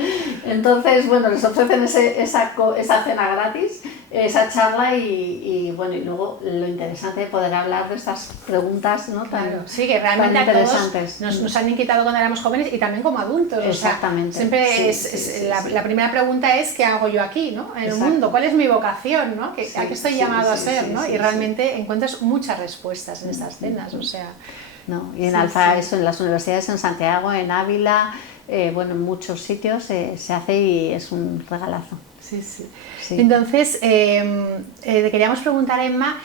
entonces, bueno, les ofrecen esa cena gratis, esa charla y bueno, y luego lo interesante de poder hablar de estas preguntas, ¿no? Sí, que realmente a todos nos han inquietado cuando éramos jóvenes y también como adultos. Exactamente. O sea, siempre la primera pregunta es ¿qué hago yo aquí, ¿no?, en el mundo? ¿Cuál es mi vocación, ¿no? ¿A qué estoy llamado a ser, ¿no? Y realmente encuentras muchas respuestas en estas cenas, o sea... No, y en Alfa, eso, en las universidades, en Santiago, en Ávila, bueno, en muchos sitios se hace y es un regalazo. Sí. Entonces, queríamos preguntar, Emma,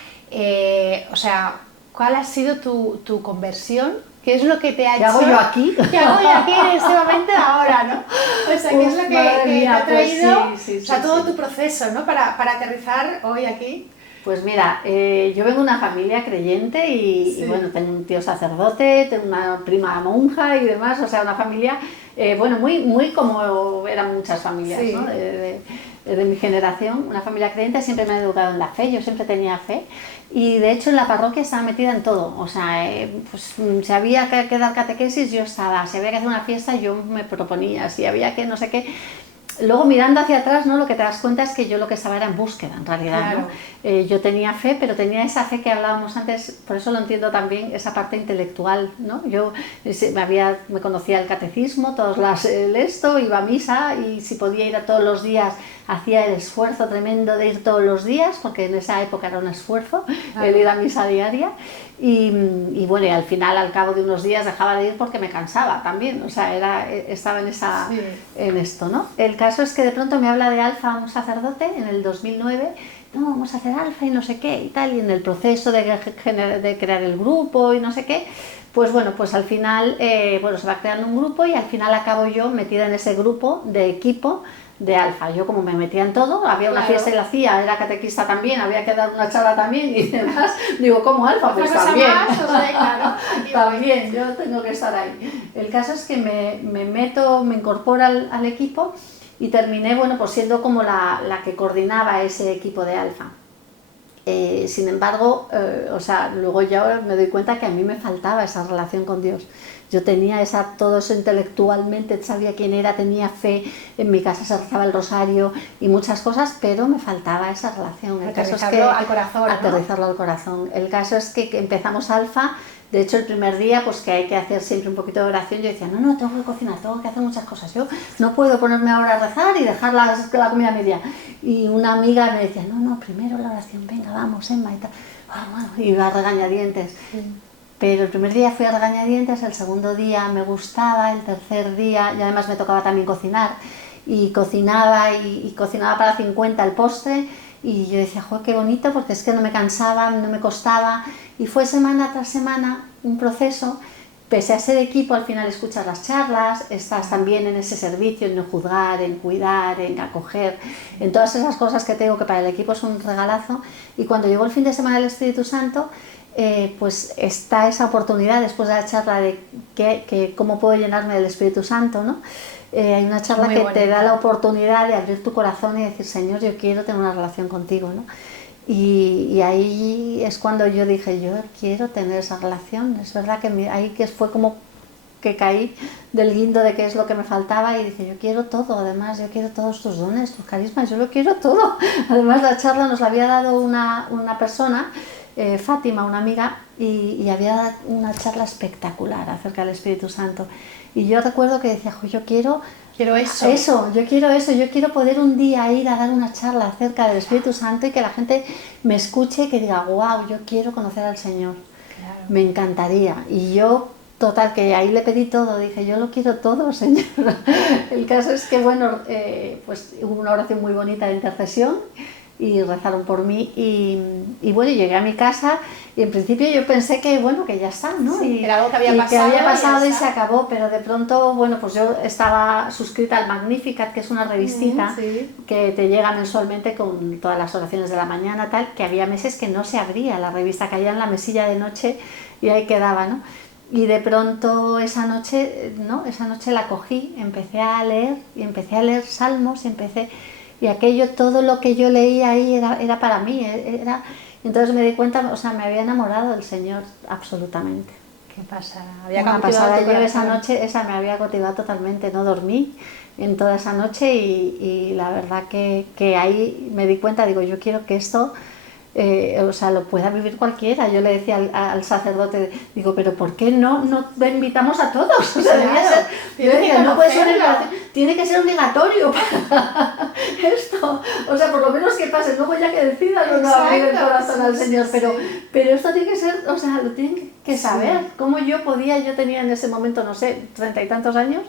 o sea, ¿cuál ha sido tu conversión? ¿Qué es lo que te ha hecho? ¿Qué hago yo aquí? ¿Qué hago yo aquí en este momento ahora, no? O sea, ¿qué es lo que te ha traído? Pues todo tu proceso, ¿no? Para aterrizar hoy aquí. Pues mira, yo vengo de una familia creyente y bueno, tengo un tío sacerdote, tengo una prima monja y demás, o sea, una familia, bueno, muy como eran muchas familias, ¿no? De mi generación, una familia creyente. Siempre me han educado en la fe, yo siempre tenía fe y de hecho en la parroquia estaba metida en todo, o sea, pues si había que dar catequesis yo estaba, si había que hacer una fiesta yo me proponía, si había que no sé qué. Luego mirando hacia atrás, ¿no?, lo que te das cuenta es que yo lo que estaba era en búsqueda, en realidad, ¿no? Yo tenía fe, pero tenía esa fe que hablábamos antes, por eso lo entiendo también, esa parte intelectual, ¿no? Yo me conocía el catecismo, iba a misa y si podía ir a todos los días, hacía el esfuerzo tremendo de ir todos los días, porque en esa época era un esfuerzo el ir a misa diaria. Y bueno, y al final, al cabo de unos días dejaba de ir porque me cansaba también, o sea, estaba en esto, ¿no? El caso es que de pronto me habla de Alfa un sacerdote en el 2009, no, vamos a hacer Alfa y no sé qué y tal, y en el proceso de crear el grupo y no sé qué, pues bueno, pues al final bueno, se va creando un grupo y al final acabo yo metida en ese grupo de equipo de Alfa. Yo como me metía en todo, había una fiesta y la hacía, era catequista también, había que dar una charla también y demás, digo, ¿cómo Alfa? Pues también, más, o sea, claro, también, yo tengo que estar ahí. El caso es que me meto, me incorporo al equipo y terminé, bueno, pues siendo como la que coordinaba ese equipo de Alfa. Sin embargo, o sea, luego ya me doy cuenta que a mí me faltaba esa relación con Dios. Yo tenía todo eso intelectualmente, sabía quién era, tenía fe, en mi casa se rezaba el rosario y muchas cosas, pero me faltaba esa relación. El caso es que al corazón, aterrizarlo al corazón. El caso es que empezamos Alfa. De hecho, el primer día, pues que hay que hacer siempre un poquito de oración, yo decía, no, tengo que cocinar, tengo que hacer muchas cosas, yo no puedo ponerme ahora a rezar y dejar la comida media. Y una amiga me decía, no, primero la oración, venga, vamos, Emma, y tal. Bueno, iba a regañadientes. Pero el primer día fui a regañadientes, el segundo día me gustaba, el tercer día, y además me tocaba también cocinar, y cocinaba para 50 el postre, y yo decía, joder, qué bonito, porque es que no me cansaba, no me costaba, y fue semana tras semana un proceso. Pese a ser equipo, al final escuchas las charlas, estás también en ese servicio, en no juzgar, en cuidar, en acoger, en todas esas cosas que tengo que para el equipo es un regalazo. Y cuando llegó el fin de semana del Espíritu Santo, pues está esa oportunidad después de la charla de cómo puedo llenarme del Espíritu Santo, ¿no? Hay una charla que te da la oportunidad de abrir tu corazón y decir, Señor, yo quiero tener una relación contigo, ¿no? Y ahí es cuando yo dije, yo quiero tener esa relación. Es verdad que ahí que fue como que caí del guindo de qué es lo que me faltaba y dije, yo quiero todo, además yo quiero todos tus dones, tus carismas, yo lo quiero todo. Además la charla nos la había dado una persona, Fátima, una amiga, y había dado una charla espectacular acerca del Espíritu Santo. Y yo recuerdo que decía, yo quiero eso. Yo quiero poder un día ir a dar una charla acerca del Espíritu Santo y que la gente me escuche y que diga, wow, yo quiero conocer al Señor. Claro. Me encantaría. Y yo, total, que ahí le pedí todo, dije, yo lo quiero todo, Señor. El caso es que, bueno, pues hubo una oración muy bonita de intercesión y rezaron por mí y bueno, llegué a mi casa y en principio yo pensé que bueno, que ya está, ¿no? Sí, era algo que había pasado y se acabó, pero de pronto, bueno, pues yo estaba suscrita al Magnificat, que es una revistita que te llega mensualmente con todas las oraciones de la mañana, tal, que había meses que no se abría la revista, caía en la mesilla de noche y ahí quedaba, ¿no? Y de pronto esa noche la cogí, empecé a leer salmos y aquello, todo lo que yo leía ahí era para mí, entonces me di cuenta, o sea, me había enamorado del Señor absolutamente. ¿Qué pasa? Una pasada, yo esa noche me había cautivado totalmente, no dormí en toda esa noche y la verdad que ahí me di cuenta, digo, yo quiero que esto... o sea, lo pueda vivir cualquiera. Yo le decía al sacerdote, digo, pero ¿por qué no invitamos a todos? O sea, claro, tiene que ser obligatorio para esto. O sea, por lo menos que pase, luego ya que decidan o no abrir el corazón al Señor. Pero esto tiene que ser, o sea, lo tienen que saber. Cómo yo tenía en ese momento, no sé, 30 y tantos años,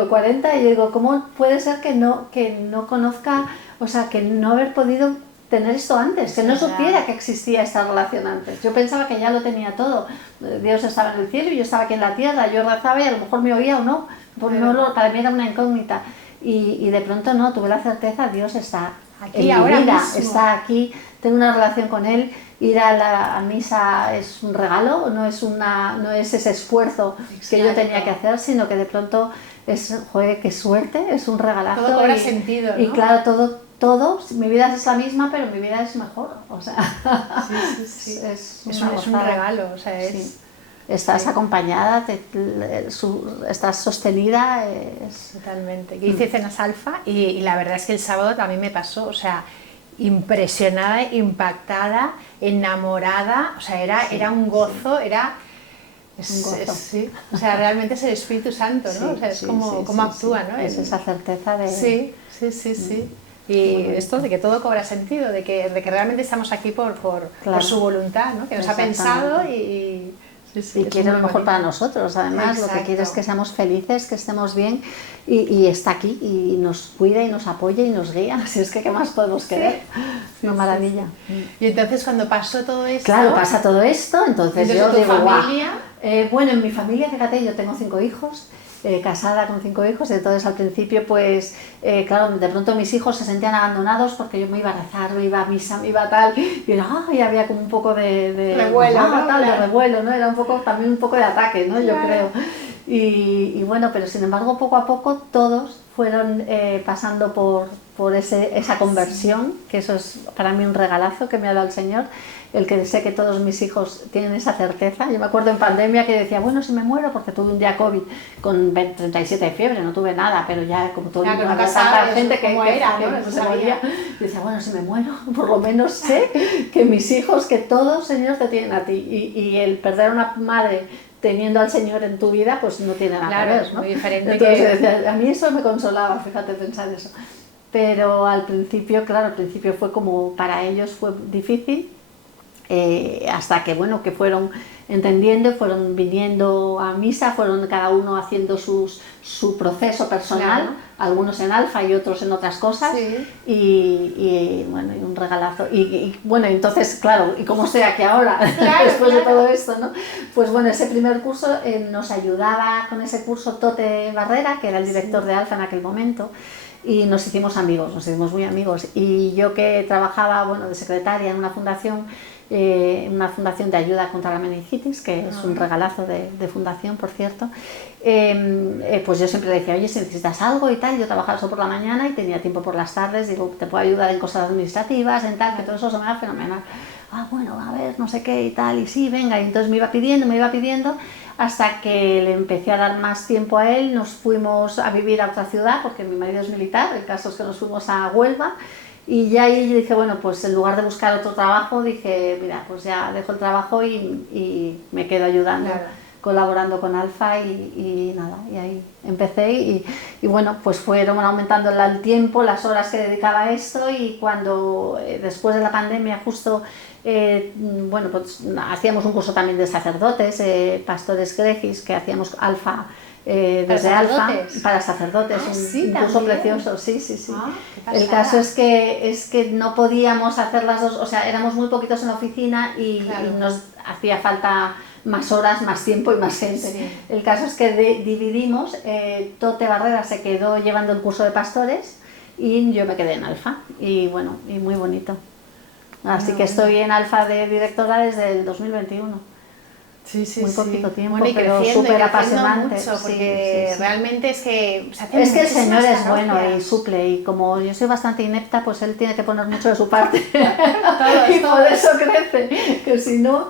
o 40, y digo, ¿cómo puede ser que no conozca, o sea, que no haber podido tener esto antes, que no supiera que existía esta relación antes? Yo pensaba que ya lo tenía todo, Dios estaba en el cielo y yo estaba aquí en la tierra, yo rezaba y a lo mejor me oía o no, para mí era una incógnita y de pronto no, tuve la certeza, Dios está aquí en mi vida, mismo. Está aquí, tengo una relación con Él, ir a la misa es un regalo, no es ese esfuerzo que yo tenía que hacer, sino que de pronto joder, qué suerte, es un regalazo. Todo cobra sentido, ¿no? Y claro, todo, mi vida es la misma, pero mi vida es mejor, o sea, sí. Es un regalo, o sea, estás acompañada, estás sostenida. Totalmente. Yo hice cenas alfa y la verdad es que el sábado también me pasó, o sea, impresionada, impactada, enamorada, o sea, era un gozo, Es un gozo. Sí. O sea, realmente es el Espíritu Santo, ¿no? O sea, es como actúa, ¿no? Es esa certeza de... Sí. Y esto de que todo cobra sentido, de que realmente estamos aquí por su voluntad, ¿no? Que nos ha pensado y Sí, sí, y quiere lo mejor para nosotros. Además, Exacto. lo que quiere es que seamos felices, que estemos bien, y está aquí y nos cuida y nos apoya y nos guía. Así es que, ¿qué más podemos querer? Una maravilla. Y entonces, cuando pasó todo esto... Claro, pasa todo esto, entonces yo ¿tu digo, familia? Bueno, en mi familia, fíjate, yo tengo 5 hijos, casada con 5 hijos, entonces al principio, pues, claro, de pronto mis hijos se sentían abandonados porque yo me iba a rezar, me iba a misa, me iba tal, y había como un poco de revuelo, ¿no? tal, de revuelo, ¿no? Era un poco, también un poco de ataque, ¿no? Yo creo. Y bueno, pero sin embargo, poco a poco todos fueron pasando por esa conversión, que eso es para mí un regalazo que me ha dado el Señor, el que sé que todos mis hijos tienen esa certeza. Yo me acuerdo en pandemia que decía, bueno, si me muero, porque tuve un día COVID con 37 de fiebre, no tuve nada, pero ya como todo el mundo, nunca sabes gente que ¿no? se moría, yo decía, bueno, si me muero, por lo menos sé que mis hijos, que todos, Señor, te tienen a ti, y el perder a una madre teniendo al Señor en tu vida, pues no tiene nada que ver, ¿no? Muy diferente. Entonces, a mí eso me consolaba, fíjate, pensar eso. Pero al principio, claro, al principio fue como, para ellos fue difícil, hasta que, bueno, que fueron entendiendo, fueron viniendo a misa, fueron cada uno haciendo su proceso personal, claro. Algunos en Alfa y otros en otras cosas, sí. y bueno, y un regalazo. Y bueno, entonces, claro, y como sea que ahora, claro, después de todo esto, ¿no? Pues bueno, ese primer curso nos ayudaba con ese curso Tote Barrera, que era el director de Alfa en aquel momento, y nos hicimos amigos, nos hicimos muy amigos. Y yo que trabajaba, bueno, de secretaria en una fundación de ayuda contra la meningitis, que es un regalazo de fundación, por cierto, pues yo siempre le decía, oye, si necesitas algo y tal, yo trabajaba solo por la mañana y tenía tiempo por las tardes, digo, te puedo ayudar en cosas administrativas, en tal, que todo eso se me da fenomenal. Bueno, a ver, no sé qué y tal, y sí, venga, y entonces me iba pidiendo, hasta que le empecé a dar más tiempo a él. Nos fuimos a vivir a otra ciudad, porque mi marido es militar, el caso es que nos fuimos a Huelva, y ya ahí dije, bueno, pues en lugar de buscar otro trabajo, dije, mira, pues ya dejo el trabajo y me quedo ayudando, claro, colaborando con Alfa, y nada, y ahí empecé, y bueno, pues fueron aumentando el tiempo, las horas que dedicaba a esto, y cuando después de la pandemia justo, bueno, pues hacíamos un curso también de sacerdotes, pastores gregis, que hacíamos Alfa, desde Alfa para sacerdotes, un curso precioso, sí. El caso es que no podíamos hacer las dos, o sea, éramos muy poquitos en la oficina y nos hacía falta más horas, más tiempo y más gente. Sí. El caso es que dividimos, Tote Barrera se quedó llevando el curso de pastores y yo me quedé en Alfa, y bueno, y muy bonito. Así que estoy en Alfa de directora desde el 2021. Sí, muy poquito tiempo, bueno, pero súper apasionante. Mucho, porque sí. Realmente es que se hace es que el Señor es bueno y suple, y como yo soy bastante inepta, pues Él tiene que poner mucho de su parte y por eso crece, que si no,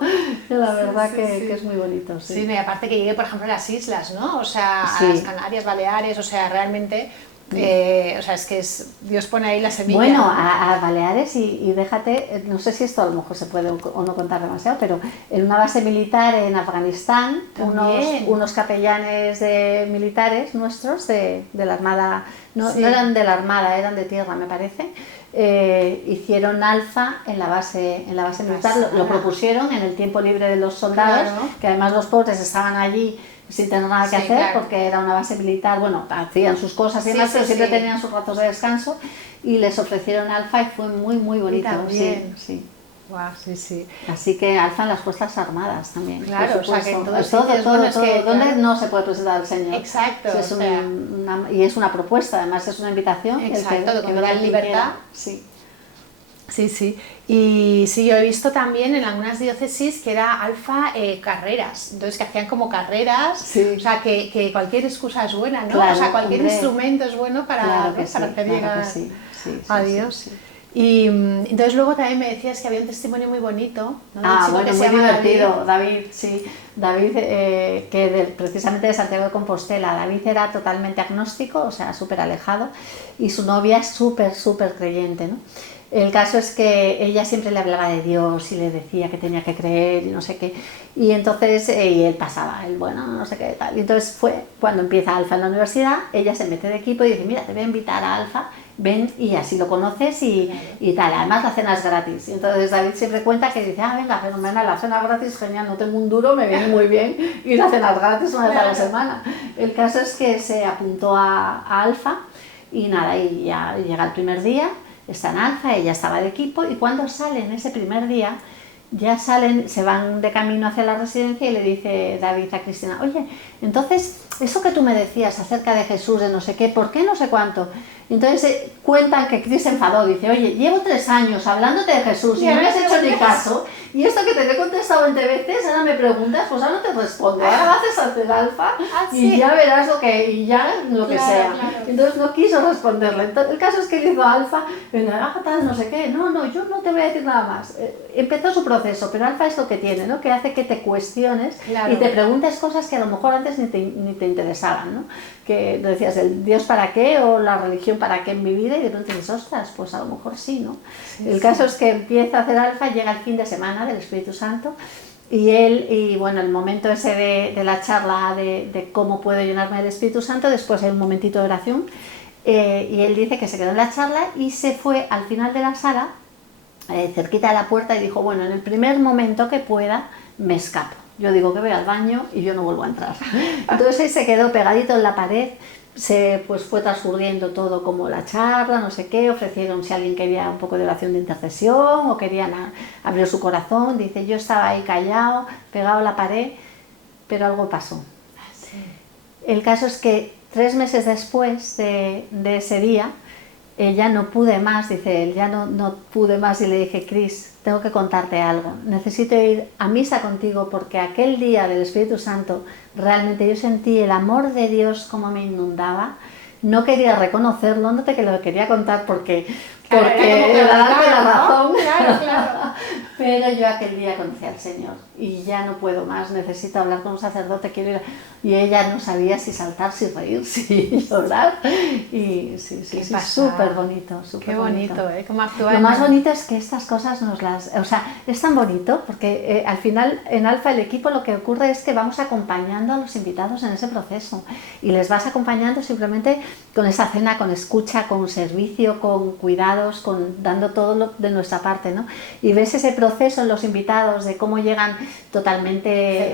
la verdad que es muy bonito. Sí, y aparte que llegue, por ejemplo, a las islas, ¿no? O sea, a las Canarias, Baleares, o sea, realmente... o sea, es que Dios pone ahí la semilla. Bueno, a Baleares, y déjate, no sé si esto a lo mejor se puede o no contar demasiado, pero en una base militar en Afganistán, unos capellanes militares nuestros de la Armada, no eran de la Armada, eran de tierra, me parece, hicieron Alfa en la base militar, lo propusieron en el tiempo libre de los soldados, que además los pobres estaban allí sin tener nada que hacer, porque era una base militar, bueno, hacían sus cosas y demás, pero siempre tenían sus ratos de descanso, y les ofrecieron Alfa y fue muy bonito. Sí. Wow, sí. Así que Alfa en las Fuerzas Armadas también. Claro, o sea, que en todo. ¿Dónde no se puede presentar al Señor? Exacto. Y es una propuesta, además es una invitación. Exacto, que me da libertad. Sí. Sí. Y sí, yo he visto también en algunas diócesis que era Alfa carreras, entonces que hacían como carreras, o sea, que cualquier excusa es buena, ¿no? Claro, o sea, cualquier instrumento es bueno para hacer llegar a Dios. Sí. Y entonces luego también me decías que había un testimonio muy bonito, ¿no? Bueno, muy divertido, David, precisamente de Santiago de Compostela. David era totalmente agnóstico, o sea, súper alejado, y su novia es súper creyente, ¿no? El caso es que ella siempre le hablaba de Dios y le decía que tenía que creer y no sé qué, y entonces y él pasaba, no sé qué tal, y entonces fue cuando empieza Alfa en la universidad, ella se mete de equipo y dice, mira, te voy a invitar a Alfa ven y así lo conoces y tal. Además la cena es gratis. Y entonces David siempre cuenta que dice, venga, fenomenal, la cena gratis, genial, no tengo un duro, me viene muy bien ir a cenar gratis una vez a la semana. El caso es que se apuntó a Alfa y nada, y ya llega el primer día, está en Alfa, ella estaba de equipo y cuando salen ese primer día, ya salen, se van de camino hacia la residencia y le dice David a Cristina, oye, entonces, eso que tú me decías acerca de Jesús, de no sé qué, ¿por qué no sé cuánto? Y entonces cuentan que Cris se enfadó, dice, oye, llevo 3 años hablándote de Jesús y no me has hecho ni caso, y esto que te he contestado 20 veces, ahora me preguntas, pues ahora no te respondo, ahora haces hacer Alfa y ya verás lo que sea. Claro. Entonces no quiso responderle. Entonces, el caso es que le hizo Alfa, tal, no sé qué, no, yo no te voy a decir nada más. Empezó su proceso, pero Alfa es lo que tiene, ¿no? Que hace que te cuestiones y te preguntes cosas que a lo mejor antes ni te interesaban, ¿no? Que decías, ¿el Dios para qué? O la religión para qué en mi vida, y de pronto dices, ostras, pues a lo mejor sí, ¿no? El caso es que empieza a hacer Alfa, llega el fin de semana del Espíritu Santo y bueno, el momento ese de la charla de cómo puedo llenarme del Espíritu Santo, después hay un momentito de oración y él dice que se quedó en la charla y se fue al final de la sala, cerquita de la puerta, y dijo, bueno, en el primer momento que pueda me escapo. Yo digo que voy al baño y yo no vuelvo a entrar. Entonces él se quedó pegadito en la pared, pues fue transcurriendo todo como la charla, no sé qué, ofrecieron si alguien quería un poco de oración de intercesión o querían abrir su corazón. Dice, yo estaba ahí callado, pegado a la pared, pero algo pasó. Sí. El caso es que 3 meses después de ese día, ya no pude más, dice él, ya no pude más y le dije, Cris, tengo que contarte algo, necesito ir a misa contigo porque aquel día del Espíritu Santo realmente yo sentí el amor de Dios como me inundaba, no quería reconocerlo, no te que lo quería contar porque era darte la razón, claro. Pero yo aquel día conocí al Señor y ya no puedo más, necesito hablar con un sacerdote, quiero ir. Y ella no sabía si saltar, si reír, si llorar, y sí, súper bonito, súper bonito. Qué bonito, ¿eh? Cómo actúa. Lo más bonito es que estas cosas o sea, es tan bonito porque al final en Alfa el equipo lo que ocurre es que vamos acompañando a los invitados en ese proceso y les vas acompañando simplemente con esa cena, con escucha, con servicio, con cuidados, dando todo de nuestra parte, ¿no? Y ves ese proceso en los invitados de cómo llegan totalmente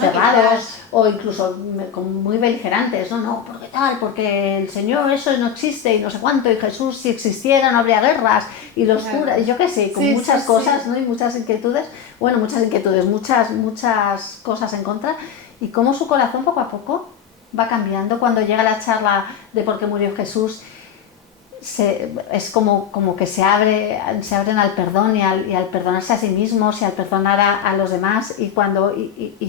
cerrados o incluso muy beligerantes, ¿no? ¿Por qué tal? Porque el Señor eso no existe y no sé cuánto, y Jesús si existiera no habría guerras y los curas, yo qué sé, con muchas cosas, ¿no? Y muchas inquietudes, muchas cosas en contra, y cómo su corazón poco a poco va cambiando cuando llega la charla de por qué murió Jesús. Es como que se abren al perdón y al perdonarse a sí mismos y al perdonar a los demás, y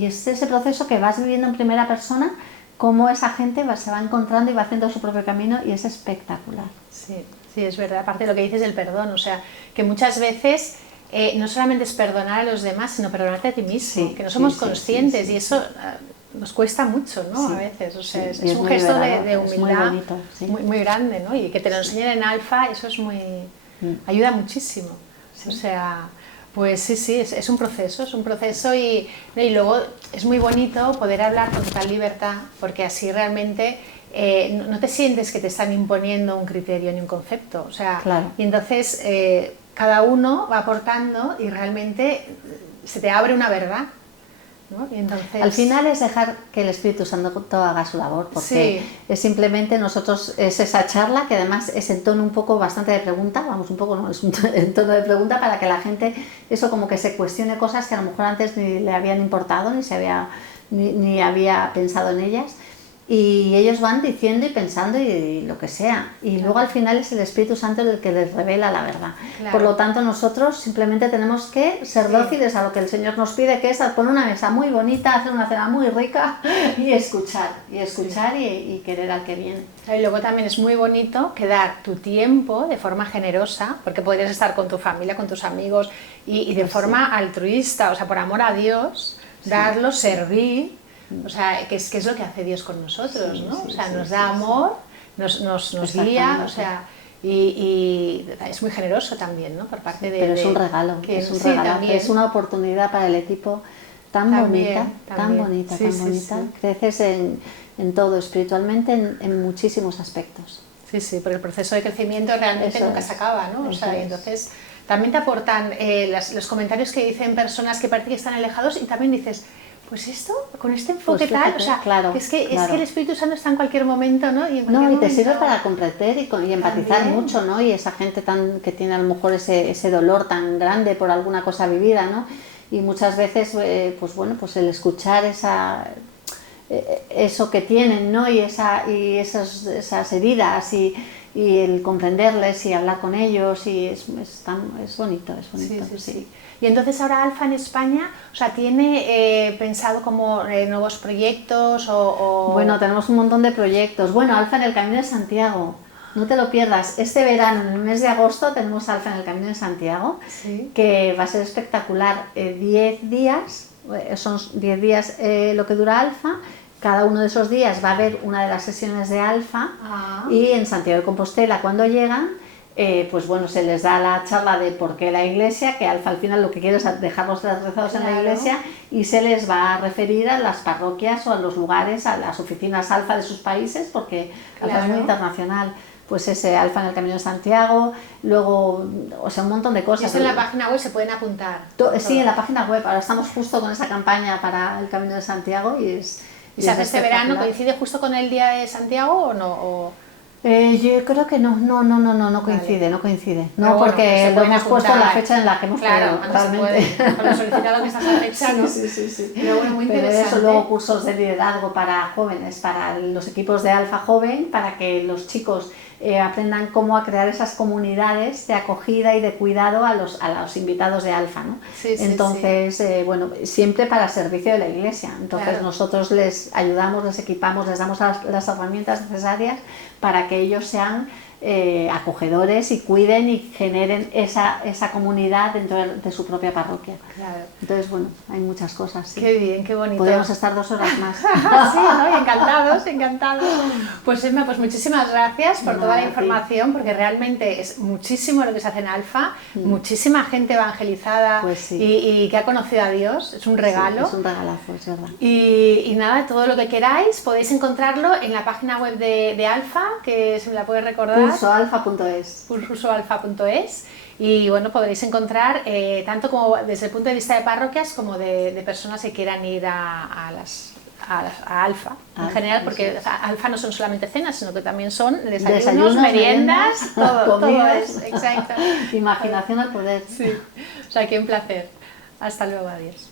es ese proceso que vas viviendo en primera persona, cómo esa gente se va encontrando y va haciendo su propio camino, y es espectacular. Sí, es verdad, aparte de lo que dices del perdón, o sea, que muchas veces no solamente es perdonar a los demás, sino perdonarte a ti mismo, que no somos conscientes, y eso nos cuesta mucho, ¿no? A veces, o sea, es un gesto de humildad muy grande, ¿no? Y que te lo enseñen en Alfa, eso es ayuda muchísimo. O sea, pues sí, es un proceso y luego es muy bonito poder hablar con total libertad, porque así realmente no te sientes que te están imponiendo un criterio ni un concepto, o sea, y entonces cada uno va aportando y realmente se te abre una verdad, ¿no? Y entonces, al final es dejar que el Espíritu Santo haga su labor, porque es simplemente es esa charla que además es en tono un poco bastante de pregunta, es en tono de pregunta para que la gente eso como que se cuestione cosas que a lo mejor antes ni le habían importado ni había pensado en ellas, y ellos van diciendo y pensando y lo que sea, y luego al final es el Espíritu Santo el que les revela la verdad. Por lo tanto nosotros simplemente tenemos que ser dóciles a lo que el Señor nos pide, que es poner una mesa muy bonita, hacer una cena muy rica y escuchar y querer al que viene. Y luego también es muy bonito que dar tu tiempo de forma generosa, porque podrías estar con tu familia, con tus amigos y de forma altruista, o sea, por amor a Dios, darlo, servir. O sea, que es lo que hace Dios con nosotros, ¿no? O sea, nos da amor, nos guía, o sea, y es muy generoso también, ¿no? Por parte de... Pero es un regalo, es una oportunidad para el equipo tan bonita. Creces en todo, espiritualmente, en muchísimos aspectos. Sí, sí, porque el proceso de crecimiento realmente nunca se acaba, ¿no? O sea, y entonces también te aportan los comentarios que dicen personas que parece que están alejados y también dices, pues esto, con este enfoque pues fíjate, tal, o sea, claro, es que claro. el Espíritu Santo está en cualquier momento, ¿no? Y, te sirve para comprender y empatizar también. mucho, ¿no? Y esa gente que tiene a lo mejor ese dolor tan grande por alguna cosa vivida, ¿no? Y muchas veces, pues bueno, pues el escuchar eso que tienen, ¿no? Y esas heridas y el comprenderles y hablar con ellos y es bonito, es bonito. Sí. Y entonces ahora Alfa en España, o sea, ¿tiene pensado como nuevos proyectos o...? Bueno, tenemos un montón de proyectos. Bueno, Alfa en el Camino de Santiago, no te lo pierdas. Este verano, en el mes de agosto, tenemos Alfa en el Camino de Santiago, que va a ser espectacular. 10 días, son 10 días lo que dura Alfa. Cada uno de esos días va a haber una de las sesiones de Alfa y en Santiago de Compostela, cuando llegan, pues bueno, se les da la charla de por qué la Iglesia, que Alfa al final lo que quiere es dejarlos rezados en la Iglesia, y se les va a referir a las parroquias o a los lugares, a las oficinas Alfa de sus países, porque Alfa es muy internacional. Pues ese Alfa en el Camino de Santiago, luego, o sea, un montón de cosas. ¿Y eso en la página web se pueden apuntar? Sí, en la página web. Ahora estamos justo con esa campaña para el Camino de Santiago y ¿Y se hace este verano? ¿Coincide justo con el día de Santiago o no? Yo creo que no coincide, vale. No coincide. No, bueno, porque lo hemos puesto en la fecha en la que hemos podido, realmente. Con lo solicitado que está esa fecha, ¿no? Sí. Pero bueno, muy interesante. Pero eso, luego cursos de liderazgo para jóvenes, para los equipos de Alfa Joven, para que los chicos aprendan cómo a crear esas comunidades de acogida y de cuidado a los invitados de Alfa, ¿no? Entonces, bueno, siempre para servicio de la Iglesia. Entonces nosotros les ayudamos, les equipamos, les damos las herramientas necesarias para que ellos sean acogedores y cuiden y generen esa comunidad dentro de su propia parroquia. Entonces, bueno, hay muchas cosas. Sí. Qué bien, qué bonito. Podemos estar 2 horas más. Sí, ¿no? Encantados. Pues Emma, pues muchísimas gracias por toda la información, porque realmente es muchísimo lo que se hace en Alfa, muchísima gente evangelizada y que ha conocido a Dios, es un regalo. Sí, es un regalazo, es verdad. Y nada, todo lo que queráis podéis encontrarlo en la página web de Alfa, que se me la puede recordar. Cursoalfa.es. Cursoalfa.es. Y bueno, podréis encontrar tanto como desde el punto de vista de parroquias como de personas que quieran ir a Alfa en general, porque Alfa no son solamente cenas, sino que también son desayunos, meriendas, todo es, exacto. Imaginación al poder. Sí, o sea, que un placer. Hasta luego, adiós.